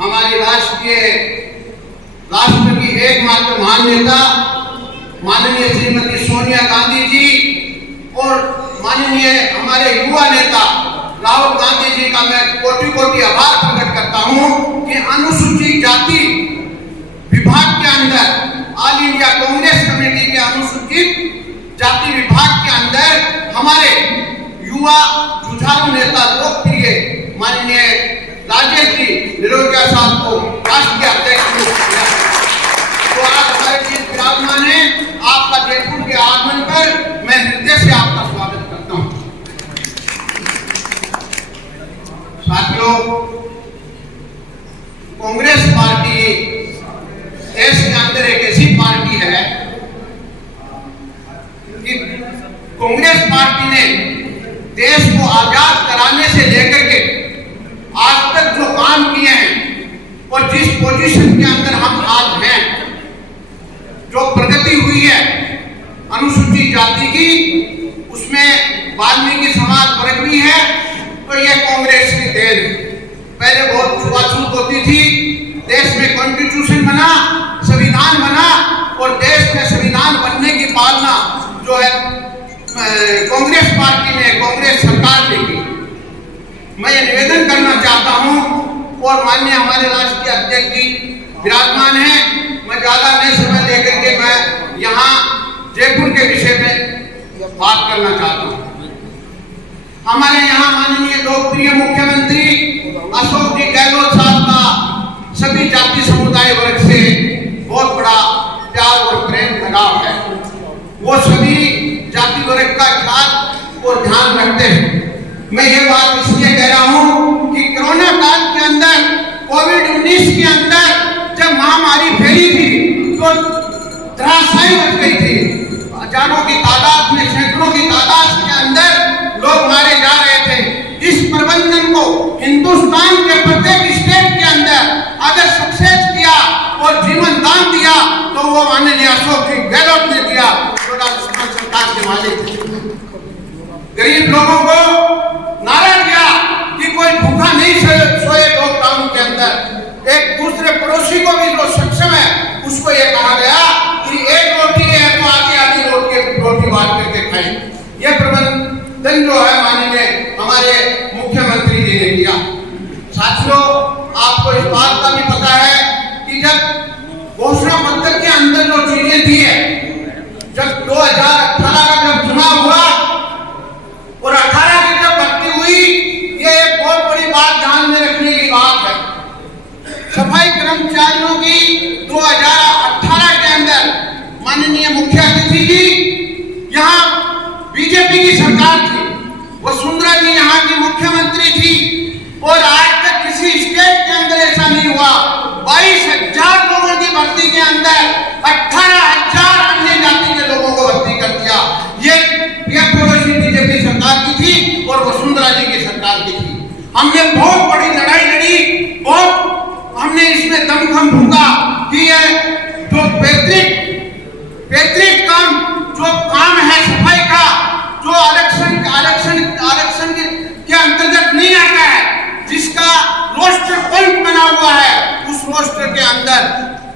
हमारी राष्ट्र की एकमात्र महान नेता माननीय श्रीमती सोनिया गांधी जी और माननीय हमारे युवा नेता राहुल गांधी जी का मैं कोटि कोटि आभार प्रकट करता हूं कि अनुसूचित जाति विभाग के अंदर ऑल इंडिया कांग्रेस कमेटी के अनुसूचित जाति विभाग के अंदर हमारे युवा जुझारू नेता लोकप्रिय माननीय राजेश जी निरोजा साहब को राष्ट्रीय अध्यक्ष नियुक्त किया। तो आज हमारे बीच विराजमान है। आपका जयपुर के आगमन पर मैं हृदय से आपका स्वागत करता हूं। साथियों, कांग्रेस पार्टी देश के अंदर एक ऐसी पार्टी है कि कांग्रेस पार्टी ने देश को आजाद कराने से लेकर के आज तक जो काम किए हैं और जिस पोजीशन के अंदर हम आज हैं, जो प्रगति हुई है अनुसूचित जाति की, उसमें वाल्मीकि समाज वर्ग भी है, तो यह कांग्रेस की देन है। पहले बहुत छुआछूत होती थी, देश में कॉन्स्टिट्यूशन बना, संविधान बना और देश में संविधान बनने की पालना जो है कांग्रेस पार्टी ने, कांग्रेस सरकार ने की। मैं ये निवेदन करना चाहता हूं और माननीय हमारे राष्ट्रीय अध्यक्ष जी विराजमान हैं, मैं ज्यादा नहीं समय लेकर के मैं यहाँ जयपुर के विषय में बात करना चाहता हूँ। हमारे यहाँ माननीय लोकप्रिय मुख्यमंत्री अशोक जी गहलोत साहब का सभी जाति समुदाय वर्ग से बहुत बड़ा प्यार और प्रेम लगाव है। वो सभी जाति वर्ग का ख्याल और ध्यान रखते हैं। मैं ये बात इसलिए कह रहा हूँ कि कोरोना काल के अंदर, कोविड-19 के अंदर जब महामारी फैली थी तो त्रासदी मच गई थी। हजारों की तादाद में, सैकड़ों की तादाद के अंदर लोग मारे जा रहे थे। इस प्रबंधन को हिंदुस्तान के प्रत्येक स्टेट के अंदर अगर सक्सेस किया और जीवन दान दिया तो वो माननीय अशोक जी गहलोत ने दिया, सरकार के मालिक। गरीब लोगों को नारा दिया कि कोई भूखा नहीं सोए लॉकडाउन के अंदर। एक दूसरे पड़ोसी को भी जो सक्षम है उसको ये कहा गया कि एक रोटी है तो आधी रोटी बांट करके खाएं। यह प्रबंधन जो है माननीय हमारे मुख्यमंत्री जी ने किया। साथियों, आपको इस बात का भी पता है कि जब घोषणा पत्र के अंदर जो चीजें दी है, जब 2018 का जब चुनाव हुआ और 18 की जब भर्ती हुई, ये एक बहुत बड़ी बात ध्यान में रखने की बात है। सफाई कर्मचारियों की 2018 के अंदर माननीय मुख्य अतिथि जी, यहाँ बीजेपी की सरकार थी, वसुंधरा जी यहाँ की मुख्यमंत्री थी और आज तक किसी स्टेट के अंदर ऐसा नहीं हुआ। 22,000 लोगों की भर्ती के अंदर 18,000 अन्य जाति के लोगों को भर्ती कर दिया। ये पड़ोसी बीजेपी सरकार की थी और वसुंधरा जी की सरकार की थी। हमने बहुत बड़ी लड़ाई लड़ी, बहुत हमने इसमें दमखम फूंका कि ये जो पैतृक काम जो काम है सफाई का, जो आरक्षण के अंतर्गत नहीं आता है, जिसका रोस्टर पॉइंट बना हुआ है, उस रोस्टर के अंदर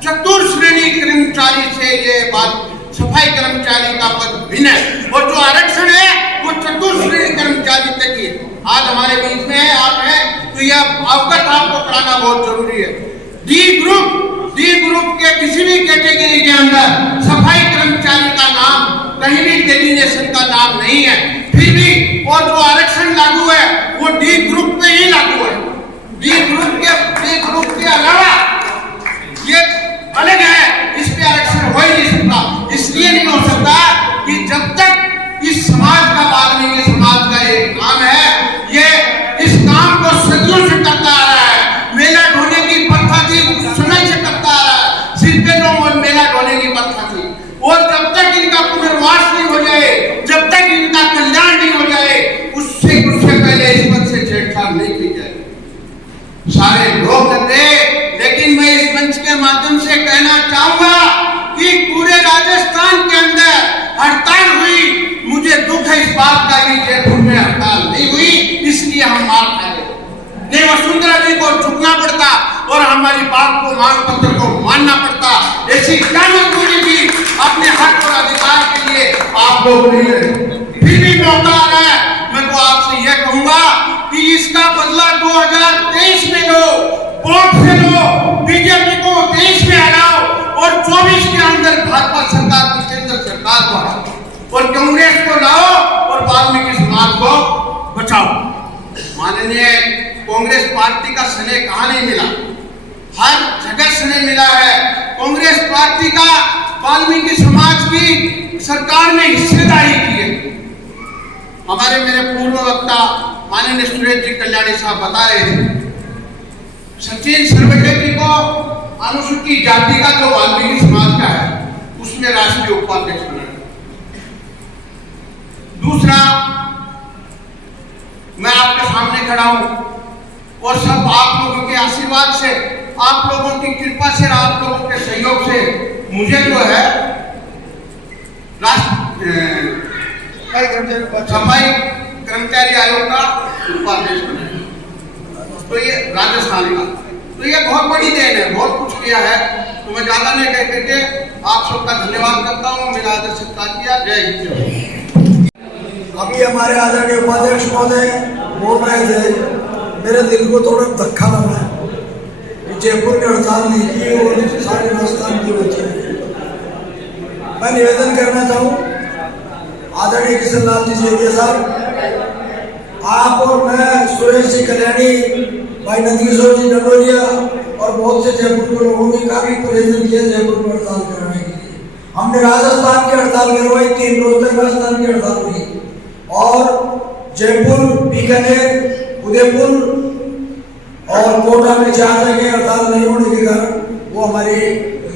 चतुर्श्रेणी कर्मचारी से ये बात सफाई कर्मचारी का पद भिन्न है और जो आरक्षण है वो चतुर्श्रेणी कर्मचारी तक ही। आज हमारे बीच में है, आप हैं, तो यह अवगत आपको कराना बहुत जरूरी है। डी ग्रुप के किसी भी कैटेगरी के अंदर सफाई कर्मचारी का नाम कहीं भी डेजिग्नेशन का नाम नहीं है। फिर भी और जो आरक्षण लागू है वो डी ग्रुप पे ही लागू है। डी ग्रुप के अलावा ये अलग है, इस पे आरक्षण हो ही नहीं सकता। इसलिए नहीं हो सकता माध्यम से कहना चाहूंगा कि पूरे राजस्थान के अंदर हड़ताल हुई, मुझे दुख है इस बात का कि जयपुर में हड़ताल नहीं हुई, इसलिए हम मार खा गए। नहीं, वसुंधरा जी को झुकना पड़ता और हमारी बात को, मांग पत्र को मानना पड़ता। ऐसी क्या मजबूरी थी? अपने हक और अधिकार के लिए आप लोग नहीं लड़े, फिर भी मौका आ रहा है। मैं तो आपसे यह कहूंगा कि इसका बदला 2023 में लो, वोट से लो, बीजेपी को 23 में हराओ और 24 के अंदर भाजपा सरकार की केंद्र सरकार को हराओ और कांग्रेस को लाओ और वाल्मीकि समाज को बचाओ। माननीय कांग्रेस पार्टी का स्नेह कहाँ नहीं मिला, हर जगह स्नेह मिला है। कांग्रेस पार्टी का वाल्मीकि समाज की सरकार में हिस्सेदारी की है। हमारे मेरे पूर्व वक्ता माननीय सुरेश जी कल्याणी साहब बता रहे थे, सचिन सर्वटे जी को अनुसूचित जाति का जो वाल्मीकि समाज का है उसमें राष्ट्रीय उपाध्यक्ष बनाया। दूसरा, मैं आपके सामने खड़ा हूं और सब आप लोगों के आशीर्वाद से, आप लोगों की कृपा से, आप लोगों के सहयोग से मुझे जो है सफाई कर्मचारी आयोग का उपाध्यक्ष बनाया। तो ये राजस्थान का, तो ये बहुत बड़ी देन है, बहुत कुछ किया है। तो मैं ज्यादा नहीं कह करके आप सबका धन्यवाद करता हूँ। मेरा आदर सत्कार किया। जय हिंद। अभी हमारे आदरणीय उपाध्यक्ष महोदय बोल रहे थे, मेरे दिल को थोड़ा धक्का लगा। जयपुर ने हड़ताल नहीं की और सारे राजस्थान की बची। मैं निवेदन करना चाहूँ आदरणीय किशन लाल जी सेठिया साहब, आप और मैं, सुरेश जी कल्याणी, भाई नंदकिशोर जी डंडोलिया और बहुत से जयपुर के लोगों ने काफी प्रयत्न किए जयपुर में हड़ताल कराने के लिए। हमने राजस्थान की हड़ताल करवाई, 3 रोज तक राजस्थान की हड़ताल हुई और जयपुर, बीकानेर, उदयपुर और कोटा में 4 जगह हड़ताल नहीं होने के कारण वो हमारी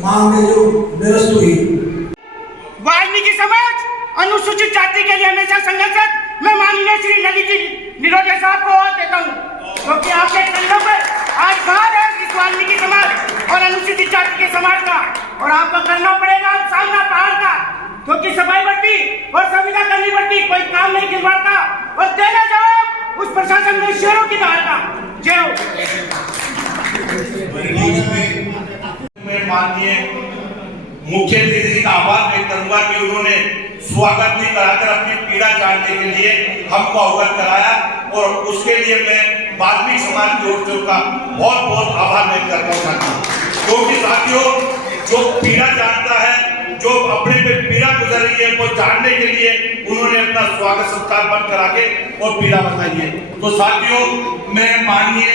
मांग में जो निरस्त हुई। वाल्मीकि समाज अनुसूचित जाति के लिए हमेशा संघर्षरत। मैं माननीय श्री ललित निरोधे साहब को और देता हूँ, क्योंकि आपके कंधों पर आज भार है इस वाल्मीकि समाज और अनुसूचित जाति के समाज का, और आपको करना पड़ेगा सामना पहाड़ का, क्योंकि सफाई बढ़ती और संविदा करनी पड़ती, कोई काम नहीं गिरवाता और देना जवाब उस प्रशासन में शेरों की धार का। जय हो। मैं माननीय मुख्यमंत्री जी का आभार व्यक्त करूंगा कि उन्होंने स्वागत भी कराकर अपनी पीड़ा जानने के लिए हमको अवगत कराया, और उसके लिए मैं वाल्मीकि समाज की ओर से उनका बहुत बहुत आभार व्यक्त करता हूँ। क्योंकि साथियों, जो पीड़ा जानता है, जो अपने पे पीड़ा गुजर रही है, वो जानने के लिए उन्होंने अपना स्वागत सत्कार बंद करा के और पीड़ा बताई है। तो साथियों, मैं माननीय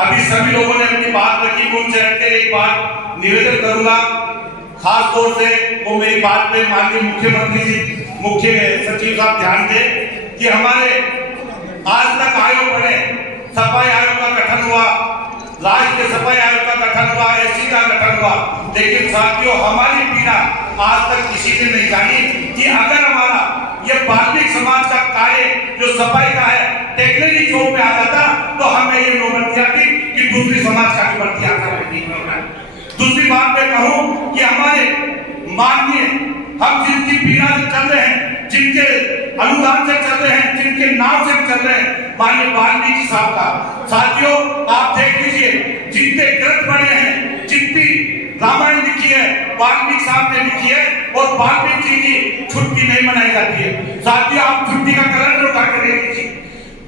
अभी सभी लोगों ने अपनी बात रखी, उनसे रखकर एक बात निवेदन करूंगा, खास तौर से वो मेरी बात पे माननीय मुख्यमंत्री जी, मुख्य सचिव साहब ध्यान दें कि हमारे आज तक आयोग बने, सफाई आयोग का गठन हुआ, राष्ट्रीय सफाई आयोग का गठन हुआ, एससी का गठन हुआ, लेकिन साथियों हमारी पीड़ा आज तक किसी ने नहीं जानी कि अगर हमारा ये वाल्मीकि समाज का कार्य जो सफाई का है टेक्नोलॉजी जॉब में आ जाता तो हमें ये नौबत आती कि दूसरी समाज का भी भर्ती आता नहीं होगा। दूसरी बात मैं कहूं कि हमारे माननीय हम जिनकी पीड़ा से चल रहे हैं, जिनके अनुदान से चल रहे हैं, जिनके नाम से चल रहे हैं, माननीय वाल्मीकि साहब का, साथियों आप देख लीजिए जितने ग्रंथ बने हैं, जितनी रामायण लिखी है वाल्मीकि साहब ने लिखी है, और वाल्मीकि जी की छुट्टी नहीं मनाई जाती है। साथियों आप छुट्टी का कैलेंडर उठा कर देख लीजिए,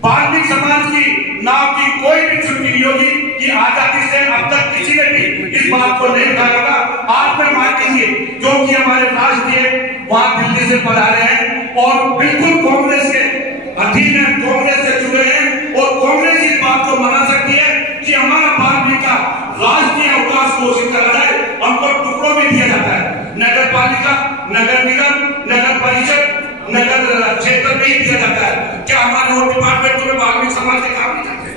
वाल्मीकि समाज की नाम की कोई भी छुट्टी नहीं होगी कि आजादी से अब तक किसी ने भी इस बात को नहीं उठाया होगा। आप में मान लीजिए क्योंकि हमारे राष्ट्रीय वहां दिल्ली से पधारे हैं और बिल्कुल कांग्रेस के अधीन है, कांग्रेस से जुड़े हैं, और कांग्रेस इस बात को मना सकती है कि हमारा वाल्मीकि का राष्ट्रीय अवकाश घोषित करा जाए, हमको टुकड़ों में दिया जाता है। नगर पालिका, नगर निगम, नगर परिषद, नगर क्षेत्र में ही दिया जाता है। क्या हमारे और डिपार्टमेंट में वाल्मीकि समाज के काम नहीं जाते?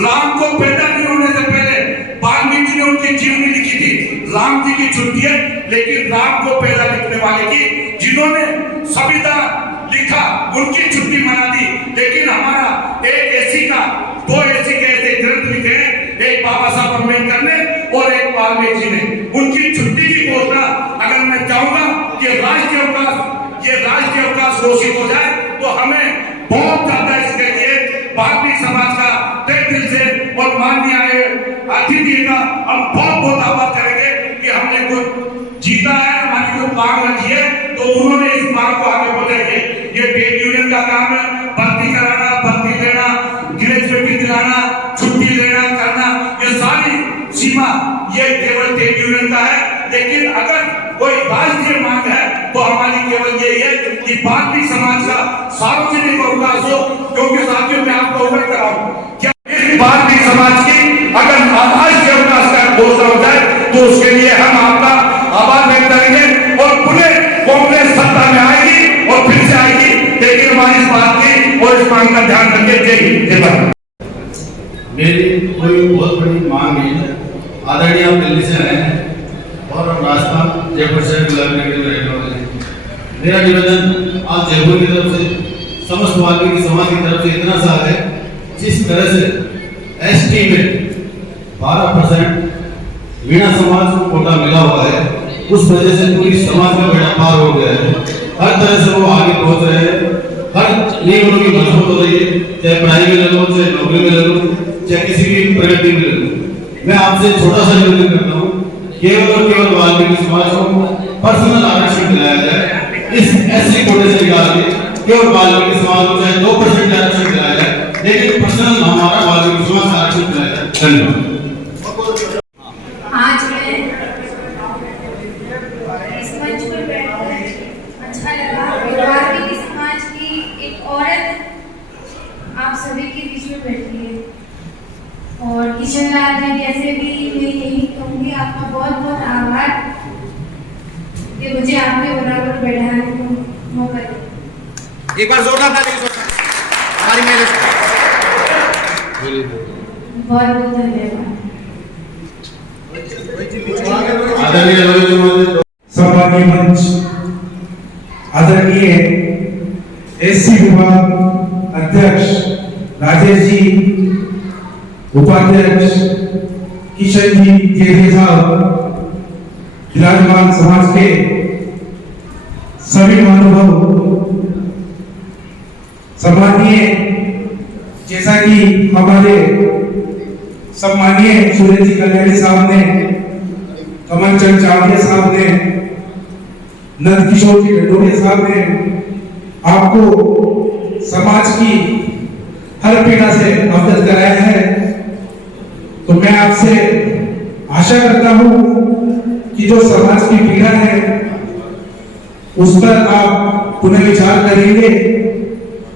राम को पैदा नहीं होने से पहले वाल्मीकि ने उनकी जीवनी लिखी थी, राम जी की छुट्टी है, लेकिन राम को पैदा लिखने वाले की जिन्होंने संविधान लिखा उनकी छुट्टी मना दी। लेकिन हमारा एक एसी का, 2 एसी के ऐसे ग्रंथ लिखे हैं, एक बाबा साहब अम्बेडकर ने और एक वाल्मीकि जी ने उनकी छुट्टी की घोषणा, अगर मैं चाहूंगा कि राष्ट्रीय अवकाश घोषित हो जाए तो हमें बहुत ज्यादा इसके लिए वाल्मीकि समाज का तहे दिल से और माननीय अतिथि का हम बहुत आभार करेंगे कि हमने कुछ जीता है, हमारी जो मांग रखी है तो उन्होंने इस मांग को आगे बढ़ाई। ये ट्रेड यूनियन का काम है, भर्ती कराना, भर्ती देना, ग्रेजुएटी दिलाना, छुट्टी देना करना, ये सारी सीमा ये केवल ट्रेड यूनियन का है। लेकिन अगर कोई राष्ट्रीय मांग है तो हमारी केवल यही है कि वाल्मीकि समाज का सार्वजनिक अवकाश हो, क्योंकि साथियों मैं आपको अवगत कराऊं क्या वाल्मीकि समाज की अगर राष्ट्रीय अवकाश का घोषणा हो जाए तो उसके लिए हम आपका आभार व्यक्त करेंगे और पुनः कांग्रेस सत्ता में आएगी और फिर से आएगी, लेकिन हमारी इस बात की और इस मांग का ध्यान रखें। जय हिंद। मेरी कोई बहुत बड़ी मांग नहीं है। आदरणीय आप दिल्ली से आए हैं और हम राजस्थान जयपुर शहर गुलाब नगर में रहने वाले हैं। मेरा निवेदन आज जयपुर की तरफ से समस्त वाल्मीकि समाज की तरफ से इतना सा है, जिस तरह से एसटी में 12% वीणा समाज को कोटा मिला हुआ है, उस वजह से पूरी समाज का बेड़ा पार हो गया है। हर तरह से वो आगे पहुंच रहे हैं, हर लेवल की मजबूत हो रही है, चाहे पढ़ाई में लगो, चाहे नौकरी में लगो, चाहे किसी भी प्रगति में लगो। मैं आपसे छोटा सा निवेदन करता हूँ, केवल और केवल वाल्मीकि समाज को पर्सनल आरक्षण दिलाया जाए। इस एससी कोटे से निकाल के केवल वाल्मीकि समाज को चाहे 2% आरक्षण दिलाया जाए, लेकिन पर्सनल हमारा वाल्मीकि समाज आरक्षण दिलाया जाए। धन्यवाद। आज मैं इस मंच पर बैठकर अच्छा लगा। वाल्मीकि समाज की एक औरत आप सभी के बीच में बैठी है और किशन लाल जी जैसे भी मैं यही कहूँगी, आपका बहुत बहुत आभार कि मुझे आपके बराबर बैठाने को मौका दिया। एक बार जोरदार ताली हमारी मेहनत। बहुत बहुत धन्यवाद। सम्मानीय मंच, आदरणीय एससी विभाग अध्यक्ष राजेश जी, उपाध्यक्ष किशन जी, केजे साहब, विराजमान समाज के सभी महानुभाव, सम्मानीय जैसा कि हमारे सम्मानीय सूरज जी कल्याणी साहब ने, कमल चंद चावड़िया साहब ने, नंद किशोर जी ढंडोरिया साहब ने आपको समाज की हर पीड़ा से अवगत कराया है, तो मैं आपसे आशा करता हूं कि जो समाज की पीड़ा है उस पर आप पुनः विचार करेंगे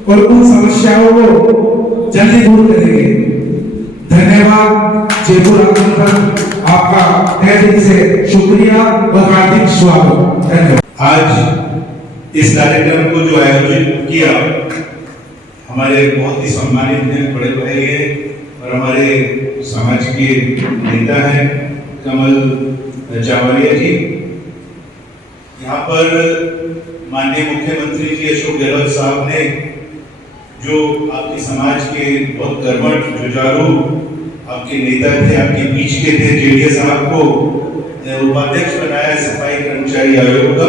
और उन समस्याओं को जल्दी दूर करेंगे। धन्यवाद। जयपुर आगमन पर आपका तहे दिल से शुक्रिया और हार्दिक स्वागत। धन्यवाद। आज इस कार्यक्रम को जो आयोजित किया हमारे बहुत ही सम्मानित बड़े भाई हैं और हमारे समाज के नेता हैं कमल चावड़िया जी। यहाँ पर माननीय मुख्यमंत्री जी अशोक गहलोत साहब ने जो आपके समाज के बहुत कर्मठ जुझारू आपके नेता थे, आपके बीच के थे, जेडीए साहब को उपाध्यक्ष बनाया सफाई कर्मचारी आयोग का।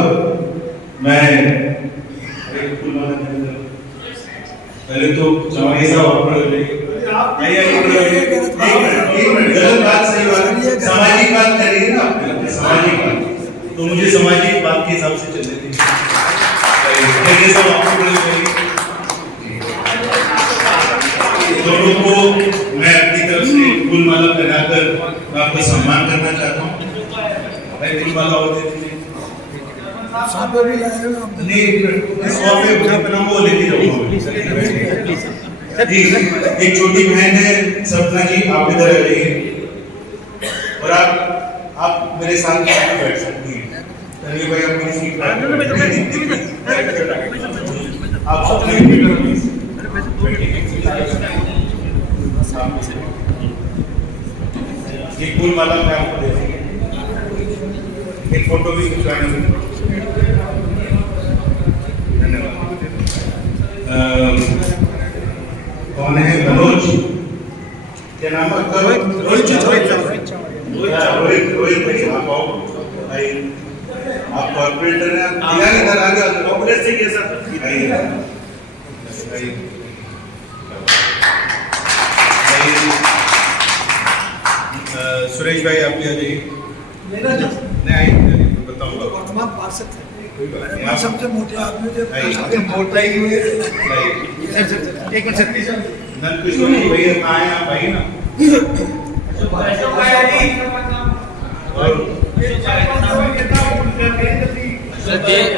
मैं पहले तो चौहान साहब सामाजिक बात करिए ना, सामाजिक बात, तो मुझे सामाजिक बात के हिसाब से चलने दीजिए। दोनों को मैं अपनी तरफ से फूल माला पहनाकर मैं आपका सम्मान करना चाहता हूँ। भाई फूल माला होते एक छोटी बहन है सपना जी, आप इधर आ जाइए और आप मेरे साथ बैठ सकती हैं। भाई आप मेरी सीट आप सपना एक फूल माला मैं आपको दे देंगे, एक फोटो भी खिंचवाना है। धन्यवाद। कौन है? मनोज, क्या नाम है आपका? रोहित कॉर्पोरेटर हैं, इधर आ जाओ, कांग्रेस से किया सर। सुरेश भाई आप भी आ जाइए। मेरा जो नहीं आइए, बताऊंगा। वर्तमान पार्षद है, आइए। मैं सबसे मोटे आदमी थे, आइए। सबसे मोटा ही हुए। आइए। एक मिनट सर, नंदकिशोर भैया कहाँ हैं आप? आइए ना।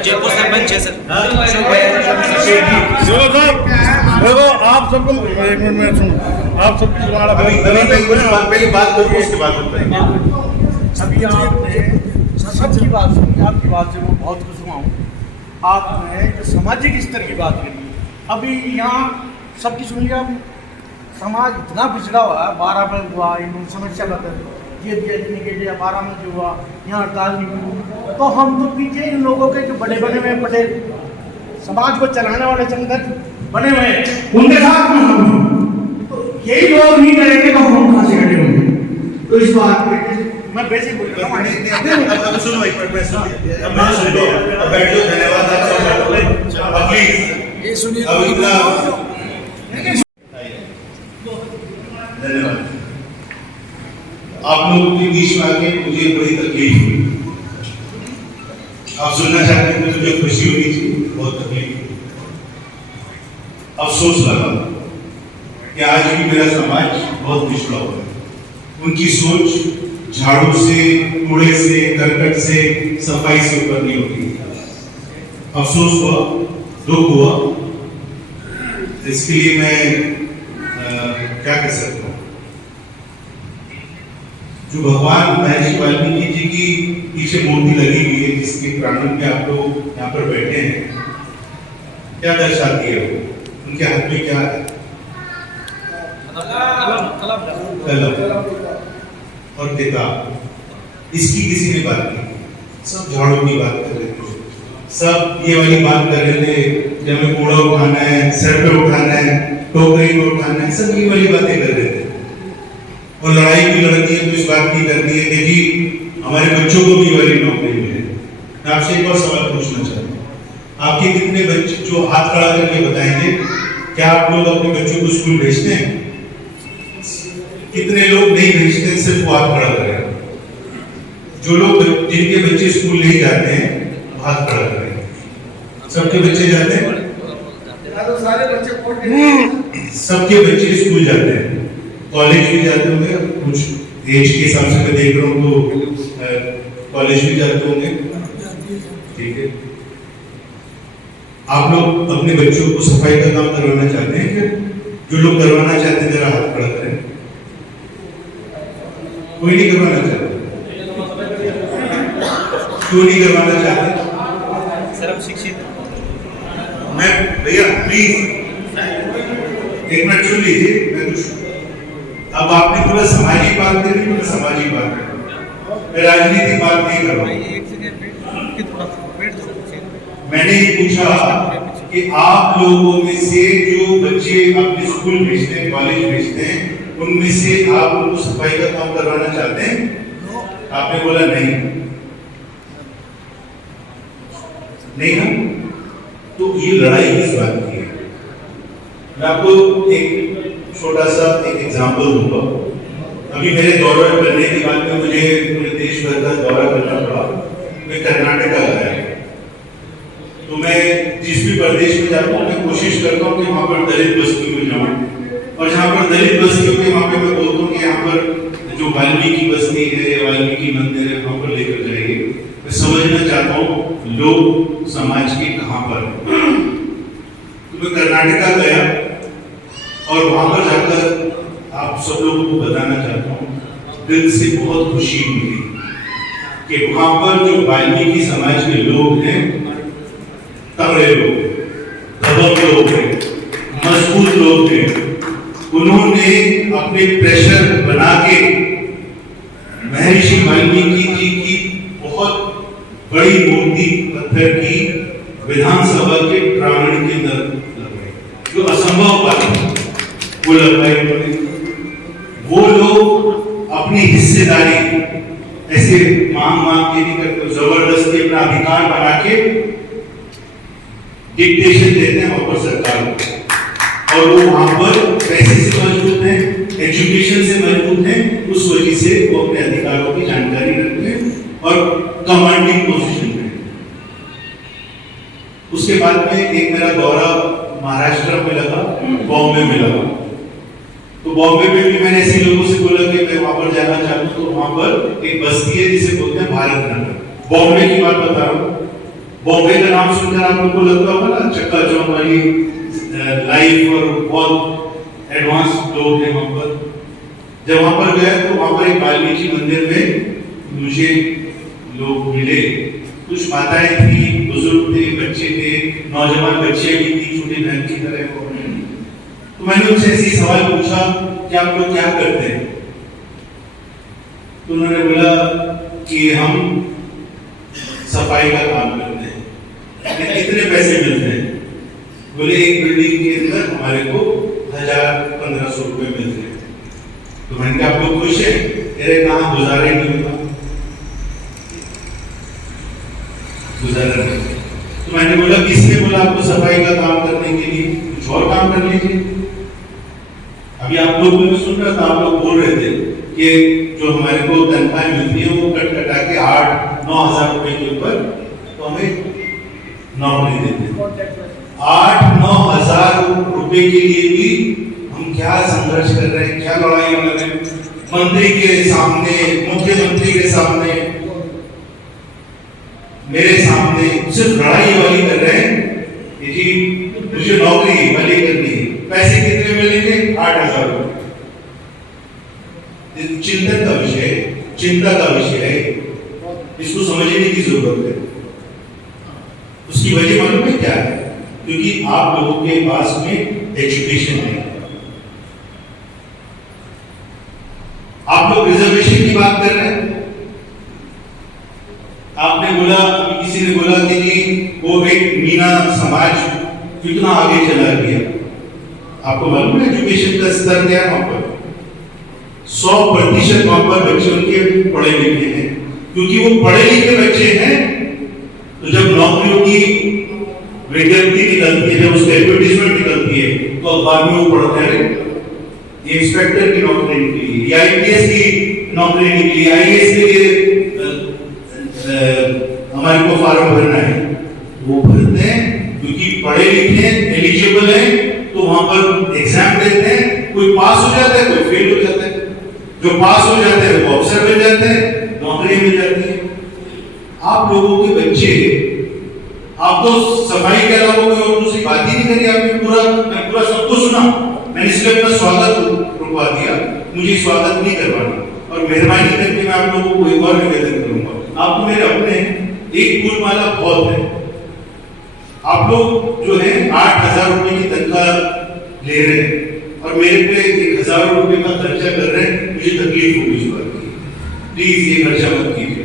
जयपुर सरपंच है सर। देखो आप सबको एक मिनट में सुनो, आप सबकी तुम्हारा पहले बात करो, उसके बाद बताएंगे। अभी आपने सबकी बात सुनी, आपकी बात से मैं बहुत खुश हुआ हूँ। आपने जो सामाजिक स्तर की बात करी, अभी यहाँ सबकी सुनिए। अब समाज इतना पिछड़ा हुआ है, 12 में हुआ इन्होंने समस्या बदल ये दिया इतने के लिए, 12 में जो हुआ यहाँ हड़ताल नहीं हुई, तो हम तो पीछे इन लोगों के जो बड़े बने हुए पटेल समाज को चलाने वाले संगठन बने हुए उनके साथ में हम, तो यही लोग नहीं करेंगे तो हम कहाँ से खड़े होंगे? तो इस बात पे मैं वैसे बोल रहा हूँ। अब सुनो एक मिनट में सुनिए, अब मैं सुन लो, अब बैठ जाओ, धन्यवाद आप सब। प्लीज ये सुनिए। अब इतना धन्यवाद। आप लोगों के बीच में आके मुझे बड़ी तकलीफ हुई। आप सुनना चाहते हैं तो मुझे खुशी होनी चाहिए, बहुत तकलीफ हुई। अफसोस लगा कि आज भी मेरा समाज बहुत पिछड़ा हुआ है। उनकी सोच झाड़ू से, कूड़े से, करकट से, सफाई से ऊपर नहीं होती। अफसोस हुआ, दुख हुआ। इसके लिए मैं क्या कर सकता हूँ? जो भगवान महर्षि वाल्मीकि जी की पीछे मूर्ति लगी हुई है, जिसके प्रांगण में आप लोग यहाँ पर बैठे हैं, क्या दर्शाती है वो? उनके हाथ में क्या है? कलम और किताब। इसकी किसी ने बात की? सब झाड़ू की बात कर रहे थे, सब ये वाली बात कर रहे थे कि हमें कूड़ा उठाना है, सर पे उठाना है, टोकरी में उठाना है, सब ये वाली बातें कर रहे थे। और लड़ाई भी लड़ती है तो इस बात की करती है कि जी हमारे बच्चों को भी ये वाली नौकरी मिले। मैं आपसे एक और सवाल पूछना चाहता हूँ, आपके कितने बच्चे जो हाथ खड़ा करके बताएंगे, क्या आप लोग अपने बच्चों को स्कूल भेजते हैं? कितने लोग नहीं भेजते? सिर्फ वो हाथ खड़ा करें। जो लोग जिनके बच्चे स्कूल नहीं जाते हैं हाथ खड़ा करें। सबके बच्चे जाते हैं? सारे बच्चे सबके बच्चे स्कूल जाते हैं, कॉलेज भी जाते होंगे। कुछ एज के हिसाब से मैं देख रहा हूँ तो कॉलेज भी जाते होंगे, ठीक है। आप लोग अपने बच्चों को सफाई का काम करवाना चाहते हैं क्या? जो लोग करवाना चाहते हैं जरा हाथ खड़ा करें। कोई नहीं करवाना चाहता? क्यों नहीं करवाना चाहते? सर हम शिक्षित। मैं भैया प्लीज एक मिनट सुन लीजिए। मैं कुछ अब आपने पूरा सामाजिक बात करी, मैं सामाजिक बात कर रहा हूँ, मैं राजनीतिक बात नहीं कर रहा हूँ। मैंने ये पूछा कि आप लोगों में से जो बच्चे अपने स्कूल भेजते हैं, कॉलेज भेजते हैं, उनमें से आप उनको सफाई का काम करवाना चाहते हैं? आपने बोला नहीं, नहीं ना? तो ये लड़ाई किस बात की है? मैं आपको एक छोटा सा एक एग्जाम्पल दूंगा। अभी मेरे दौरे करने के बाद में मुझे पूरे देश भर का दौरा करना पड़ा। मैं कर्नाटका गया, तो मैं जिस भी प्रदेश में जाता हूँ मैं कोशिश करता हूँ कि वहाँ पर दलित बस्तियों में जाऊँ, और जहाँ पर दलित बस्तियों के वहाँ पे मैं बोलता हूँ कि यहाँ पर जो वाल्मीकि बस्ती है, वाल्मीकि मंदिर है, वहाँ पर लेकर जाइए। मैं समझना चाहता हूँ लोग समाज के कहाँ पर। तो मैं कर्नाटका गया और वहाँ पर जाकर आप सब लोगों को बताना चाहता हूँ, दिल से बहुत खुशी मिली कि वहाँ पर जो वाल्मीकि समाज के लोग हैं, तगड़े लोग, दबंग लोग हैं, मजबूत लोग हैं, उन्होंने अपने प्रेशर बना के महर्षि वाल्मीकि जी की बहुत बड़ी मूर्ति पत्थर की विधानसभा के प्रांगण के अंदर लगवाई, जो असंभव बात है वो लगवाई उन्होंने। वो लोग अपनी हिस्सेदारी ऐसे मांग के नहीं करते, जबरदस्ती अपना अधिकार बना के डिक्टेशन देते हैं वहां पर सरकार को, और वो वहां पर पैसे से मजबूत हैं, एजुकेशन से मजबूत हैं, उस वजह से वो अपने अधिकारों की जानकारी रखते हैं और कमांडिंग पोजीशन में। उसके बाद में एक मेरा दौरा महाराष्ट्र में लगा, बॉम्बे में लगा, तो बॉम्बे में भी मैंने ऐसे लोगों से बोला कि मैं वहां पर जाना चाहता हूँ, तो वहां पर एक बस्ती है जिसे बोलते हैं भारत नगर। बॉम्बे की बात बता रहा हूँ, बॉम्बे का नाम सुनकर आप लोगों को लगता होगा ना चक्का चौंध वाली लाइफ, और बहुत एडवांस लोग हैं वहां पर। जब वहां पर गया तो वहां पर एक वाल्मीकि मंदिर में मुझे लोग मिले, कुछ माताएं थी, बुजुर्ग थे, बच्चे थे, नौजवान बच्चे भी थी, छोटी बहन की तरह। तो मैंने उनसे ऐसी सवाल पूछा कि आप लोग क्या करते हैं? तो उन्होंने बोला कि हम सफाई का काम करते हैं। कितने पैसे मिलते हैं? बोले एक बिल्डिंग के अंदर हमारे को 1000-1500 रुपए मिलते हैं। तो मैंने कहा आप लोग खुश हैं? तेरे कहाँ गुजारे नहीं होता, गुजारा नहीं। तो मैंने बोला किसने बोला आपको सफाई का काम करने के लिए? कुछ और काम कर लीजिए। अभी आप लोग मैं सुन रहा था, आप लोग बोल रहे थे कि जो हमारे को तनख्वाह मिलती है वो कट कटा के 8-9 हजार रुपए के ऊपर तो हमें नौकरी देते हैं। 8-9 हजार रुपए के लिए भी हम क्या संघर्ष कर रहे हैं, क्या लड़ाई लड़ रहे हैं? मंत्री के सामने, मुख्यमंत्री के सामने, मेरे सामने सिर्फ लड़ाई वाली कर रहे हैं कि जी मुझे नौकरी वाली करनी है। पैसे कितने मिलेंगे? 8,000 रुपए। चिंतन का विषय है, चिंता का विषय है, इसको समझने की जरूरत है। उसकी वजह मालूम है क्या है? क्योंकि आप लोगों के पास में एजुकेशन है। आप लोग रिजर्वेशन की बात कर रहे हैं। आपने बोला, किसी ने बोला कि जी वो एक मीना समाज कितना आगे चला गया। आपको मालूम है एजुकेशन का स्तर क्या है वहां पर? 100% वहां पर बच्चे उनके पढ़े लिखे हैं, क्योंकि वो पढ़े लिखे बच्चे हैं। तो जब नौकरियों की विज्ञप्ति निकलती है, जब उसकी एडवर्टीजमेंट निकलती है, तो अखबार में वो पढ़ते हैं ये इंस्पेक्टर की नौकरी निकली, या आईपीएस की नौकरी निकली, आईएएस के लिए हमारे को फॉर्म भरना है। वो भरते हैं क्योंकि पढ़े लिखे एलिजिबल हैं, तो वहां पर एग्जाम देते हैं। कोई पास हो जाता है, कोई फेल हो जाता है। जो पास हो जाते हैं वो अफसर मिल जाते हैं, नौकरी मिल जाती है। आप लोगों के बच्चे, आप तो सफाई के अलावा कोई और दूसरी बात ही नहीं करी। आपने मैं पूरा सब कुछ सुना, मैंने इसलिए अपना स्वागत रुकवा दिया। मुझे स्वागत नहीं करवाना, और मेहरबानी करके मैं आप लोगों को एक और निवेदन करूंगा, आप तो मेरे अपने, एक फूलमाला बहुत है। आप लोग जो है 8,000 रुपए की तनख्वाह ले रहे हैं और मेरे पे 1,000 रुपए का खर्चा कर रहे हैं, मुझे तकलीफ होगी इस बात की। प्लीज ये खर्चा मत कीजिए।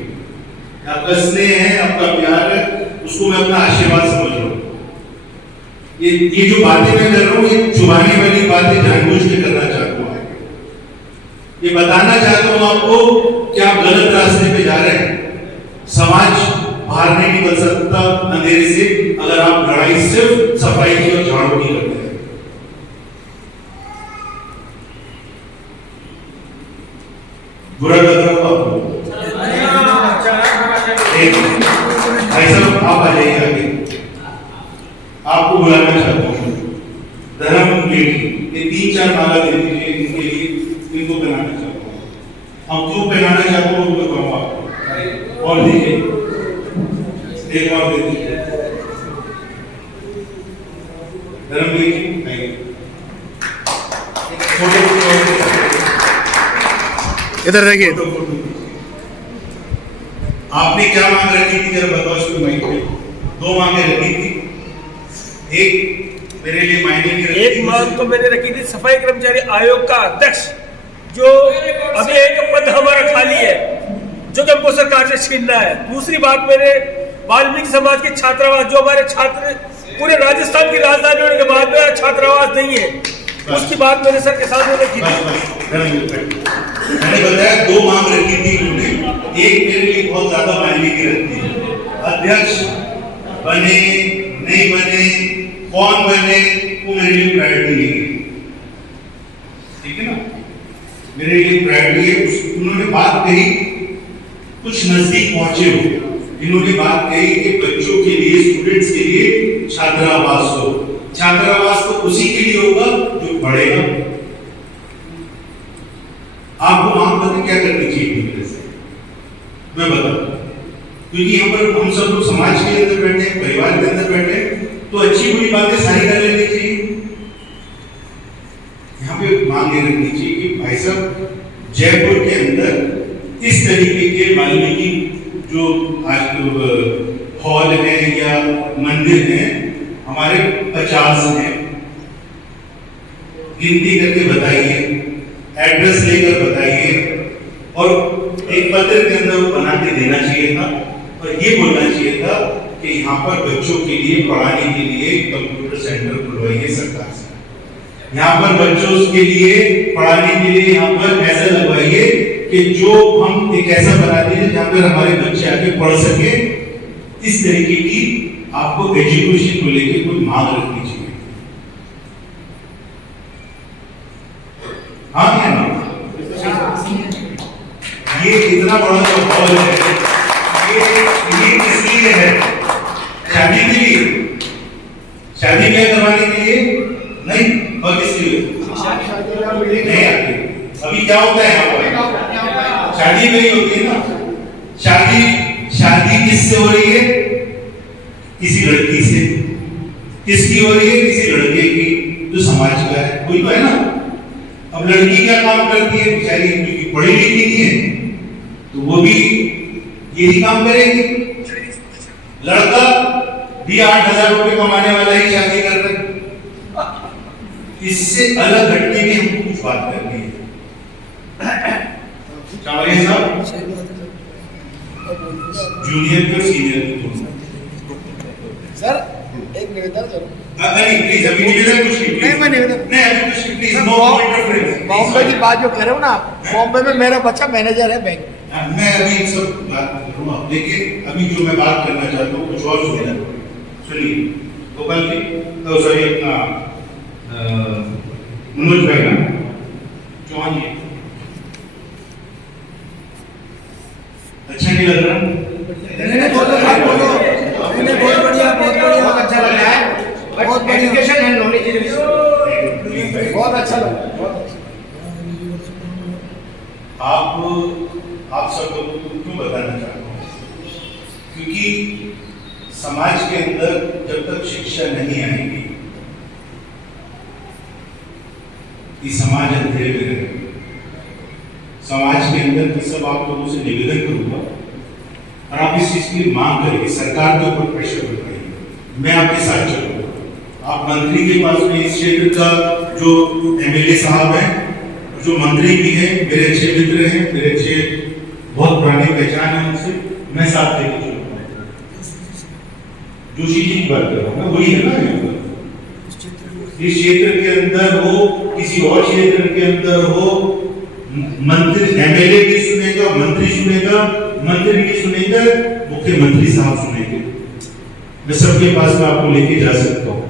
आपका स्नेह है, आपका प्यार है, उसको मैं अपना आशीर्वाद समझ रहा हूँ। ये जो बातें मैं कर रहा हूँ, ये चुभाने वाली बातें जानबूझ के करना चाहता हूँ। ये बताना चाहता हूँ आपको कि आप गलत रास्ते पे जा रहे हैं। समाज बाहर नहीं निकल सकता अंधेरे से अगर आप लड़ाई सिर्फ सफाई की और झाड़ू की करते हैं। बुरा लग रहा हो आपको? भाई साहब आप आ जाइए आगे, आपको बुलाना चाहता हूँ। धर्म लेडी ये 3-4 माला दे दीजिए इनके लिए, इनको पहनाना चाहता हूँ। हम क्यों पहनाना चाहता हूँ वो बताऊँ आपको। और देखिए एक और दे दीजिए धर्म लेडी। इधर देखिए, आपने क्या मांग रखी थी जरा बताओ इसको माइक पे। 2 मांगे रखी थी, एक मेरे लिए मायने नहीं रखी। एक मांग तो मैंने रखी थी सफाई कर्मचारी आयोग का अध्यक्ष, जो अभी एक पद हमारा खाली है, जो कि हमको सरकार से छीनना है। दूसरी बात, मैंने वाल्मीकि समाज के छात्रावास, जो हमारे छात्र पूरे राजस्थान की राजधानी होने के बाद में छात्रावास नहीं है, उसकी बात मैंने सर के साथ में की थी। मैंने बताया 2 मांग रखी थी उन्होंने, एक मेरे लिए बहुत ज्यादा मायने की रखती है। अध्यक्ष बने नहीं बने, कौन बने, वो मेरे लिए प्रायोरिटी नहीं है, ठीक है ना। मेरे लिए प्रायोरिटी है उन्होंने बात कही, कुछ नजदीक पहुंचे हो, इन्होंने बात कही कि बच्चों के लिए, स्टूडेंट्स के लिए छात्रावास हो। छात्रावास तो उसी के लिए होगा जो पढ़ेगा। आपको वहां पर क्या करनी चाहिए मेरे से, मैं बताऊं, क्योंकि यहाँ पर हम सब लोग समाज के अंदर बैठे हैं, परिवार के अंदर बैठे हैं, तो अच्छी बुरी बातें सारी कर लेनी चाहिए। यहाँ पे मांग रखनी चाहिए कि भाई साहब, जयपुर के अंदर इस तरीके के वाल्मीकि जो हॉल है या मंदिर है, हमारे 50 हैं, गिनती करके बताइए, एड्रेस लेकर बताइए, और एक पत्र के अंदर वो बना के देना चाहिए था, और ये बोलना चाहिए था कि यहाँ पर बच्चों के लिए पढ़ाने के लिए कंप्यूटर सेंटर खुलवाइए सरकार से। यहाँ पर बच्चों के लिए पढ़ाने के लिए यहाँ पर ऐसा लगवाइए कि जो हम एक ऐसा बना दें जहाँ पर हमारे बच्चे आके पढ़ सके। इस तरीके की आपको एजुकेशन को लेकर कोई मांग रखनी चाहिए। हाँ क्या ना, ये इतना बड़ा जो हॉल है, ये किसलिए है? शादी के लिए, शादी ब्याह करवाने के लिए नहीं, और किसके लिए? नहीं आते। अभी क्या होता है यहाँ पर? शादी नहीं होती है ना। शादी किससे हो रही है? किसी लड़की से। किसकी हो रही है? किसी लड़के की जो समाज का है, कोई तो है ना। अब लड़की क्या काम करती है बेचारी, क्योंकि पढ़ी लिखी नहीं है, तो वो भी यही काम करेगी। लड़का भी 8,000 रुपए कमाने वाला ही शादी कर रहा है। इससे अलग हटके भी हमको कुछ बात करनी है। चावलिया साहब, जूनियर के और सीनियर के दोनों। सर एक निवेदन करो। नहीं प्लीज, अभी निवेदन कुछ नहीं। मैं निवेदन नहीं, अभी कुछ नहीं प्लीज, नो इंटरफेरेंस। बॉम्बे की बात जो कर रहे हो ना आप, बॉम्बे में मेरा बच्चा मैनेजर है बैंक। मैं अभी सब बात करूँगा, लेकिन अभी जो मैं बात करना चाहता हूँ कुछ और सुनिए। गोपाल जी, तो सॉरी अपना मनोज भाई ना, चौहान जी, अच्छा नहीं लग रहा? बहुत बढ़िया, बहुत अच्छा लग रहा है, बहुत एजुकेशन एंड नॉलेज बहुत अच्छा लगा। आप सब लोगों को क्यों बताना चाहता हूँ, क्योंकि समाज के अंदर जब तक शिक्षा नहीं आएगी, ये समाज अंधेरे में रहेगा। समाज के अंदर मैं सब आप लोगों से निवेदन करूंगा, और आप इस चीज की मांग करेंगे, सरकार के ऊपर प्रेशर बनाइए, मैं आपके साथ चलूंगा। आप मंत्री के पास में इस क्षेत्र का जो एमएलए साहब हैं, जो मंत्री भी हैं, मेरे अच्छे मित्र हैं, मेरे अच्छे बहुत पुरानी पहचान है उनसे, मैं साथ लेके चलूंगा। जोशी जी की बात कर रहा हूँ मैं, वही है ना। इस क्षेत्र के अंदर हो, किसी और क्षेत्र के अंदर हो, मंत्री एमएलए भी सुनेगा, मंत्री सुनेगा, मंत्री भी सुनेगा, मुख्यमंत्री साहब सुनेंगे। मैं सबके पास में आपको लेके जा सकता हूँ,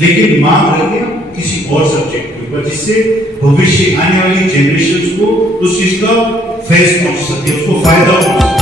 लेकिन मांग रखें किसी और सब्जेक्ट के ऊपर, जिससे भविष्य आने वाली जनरेशन को उस चीज का फेस पहुंच सके, उसको फायदा पहुंच सके।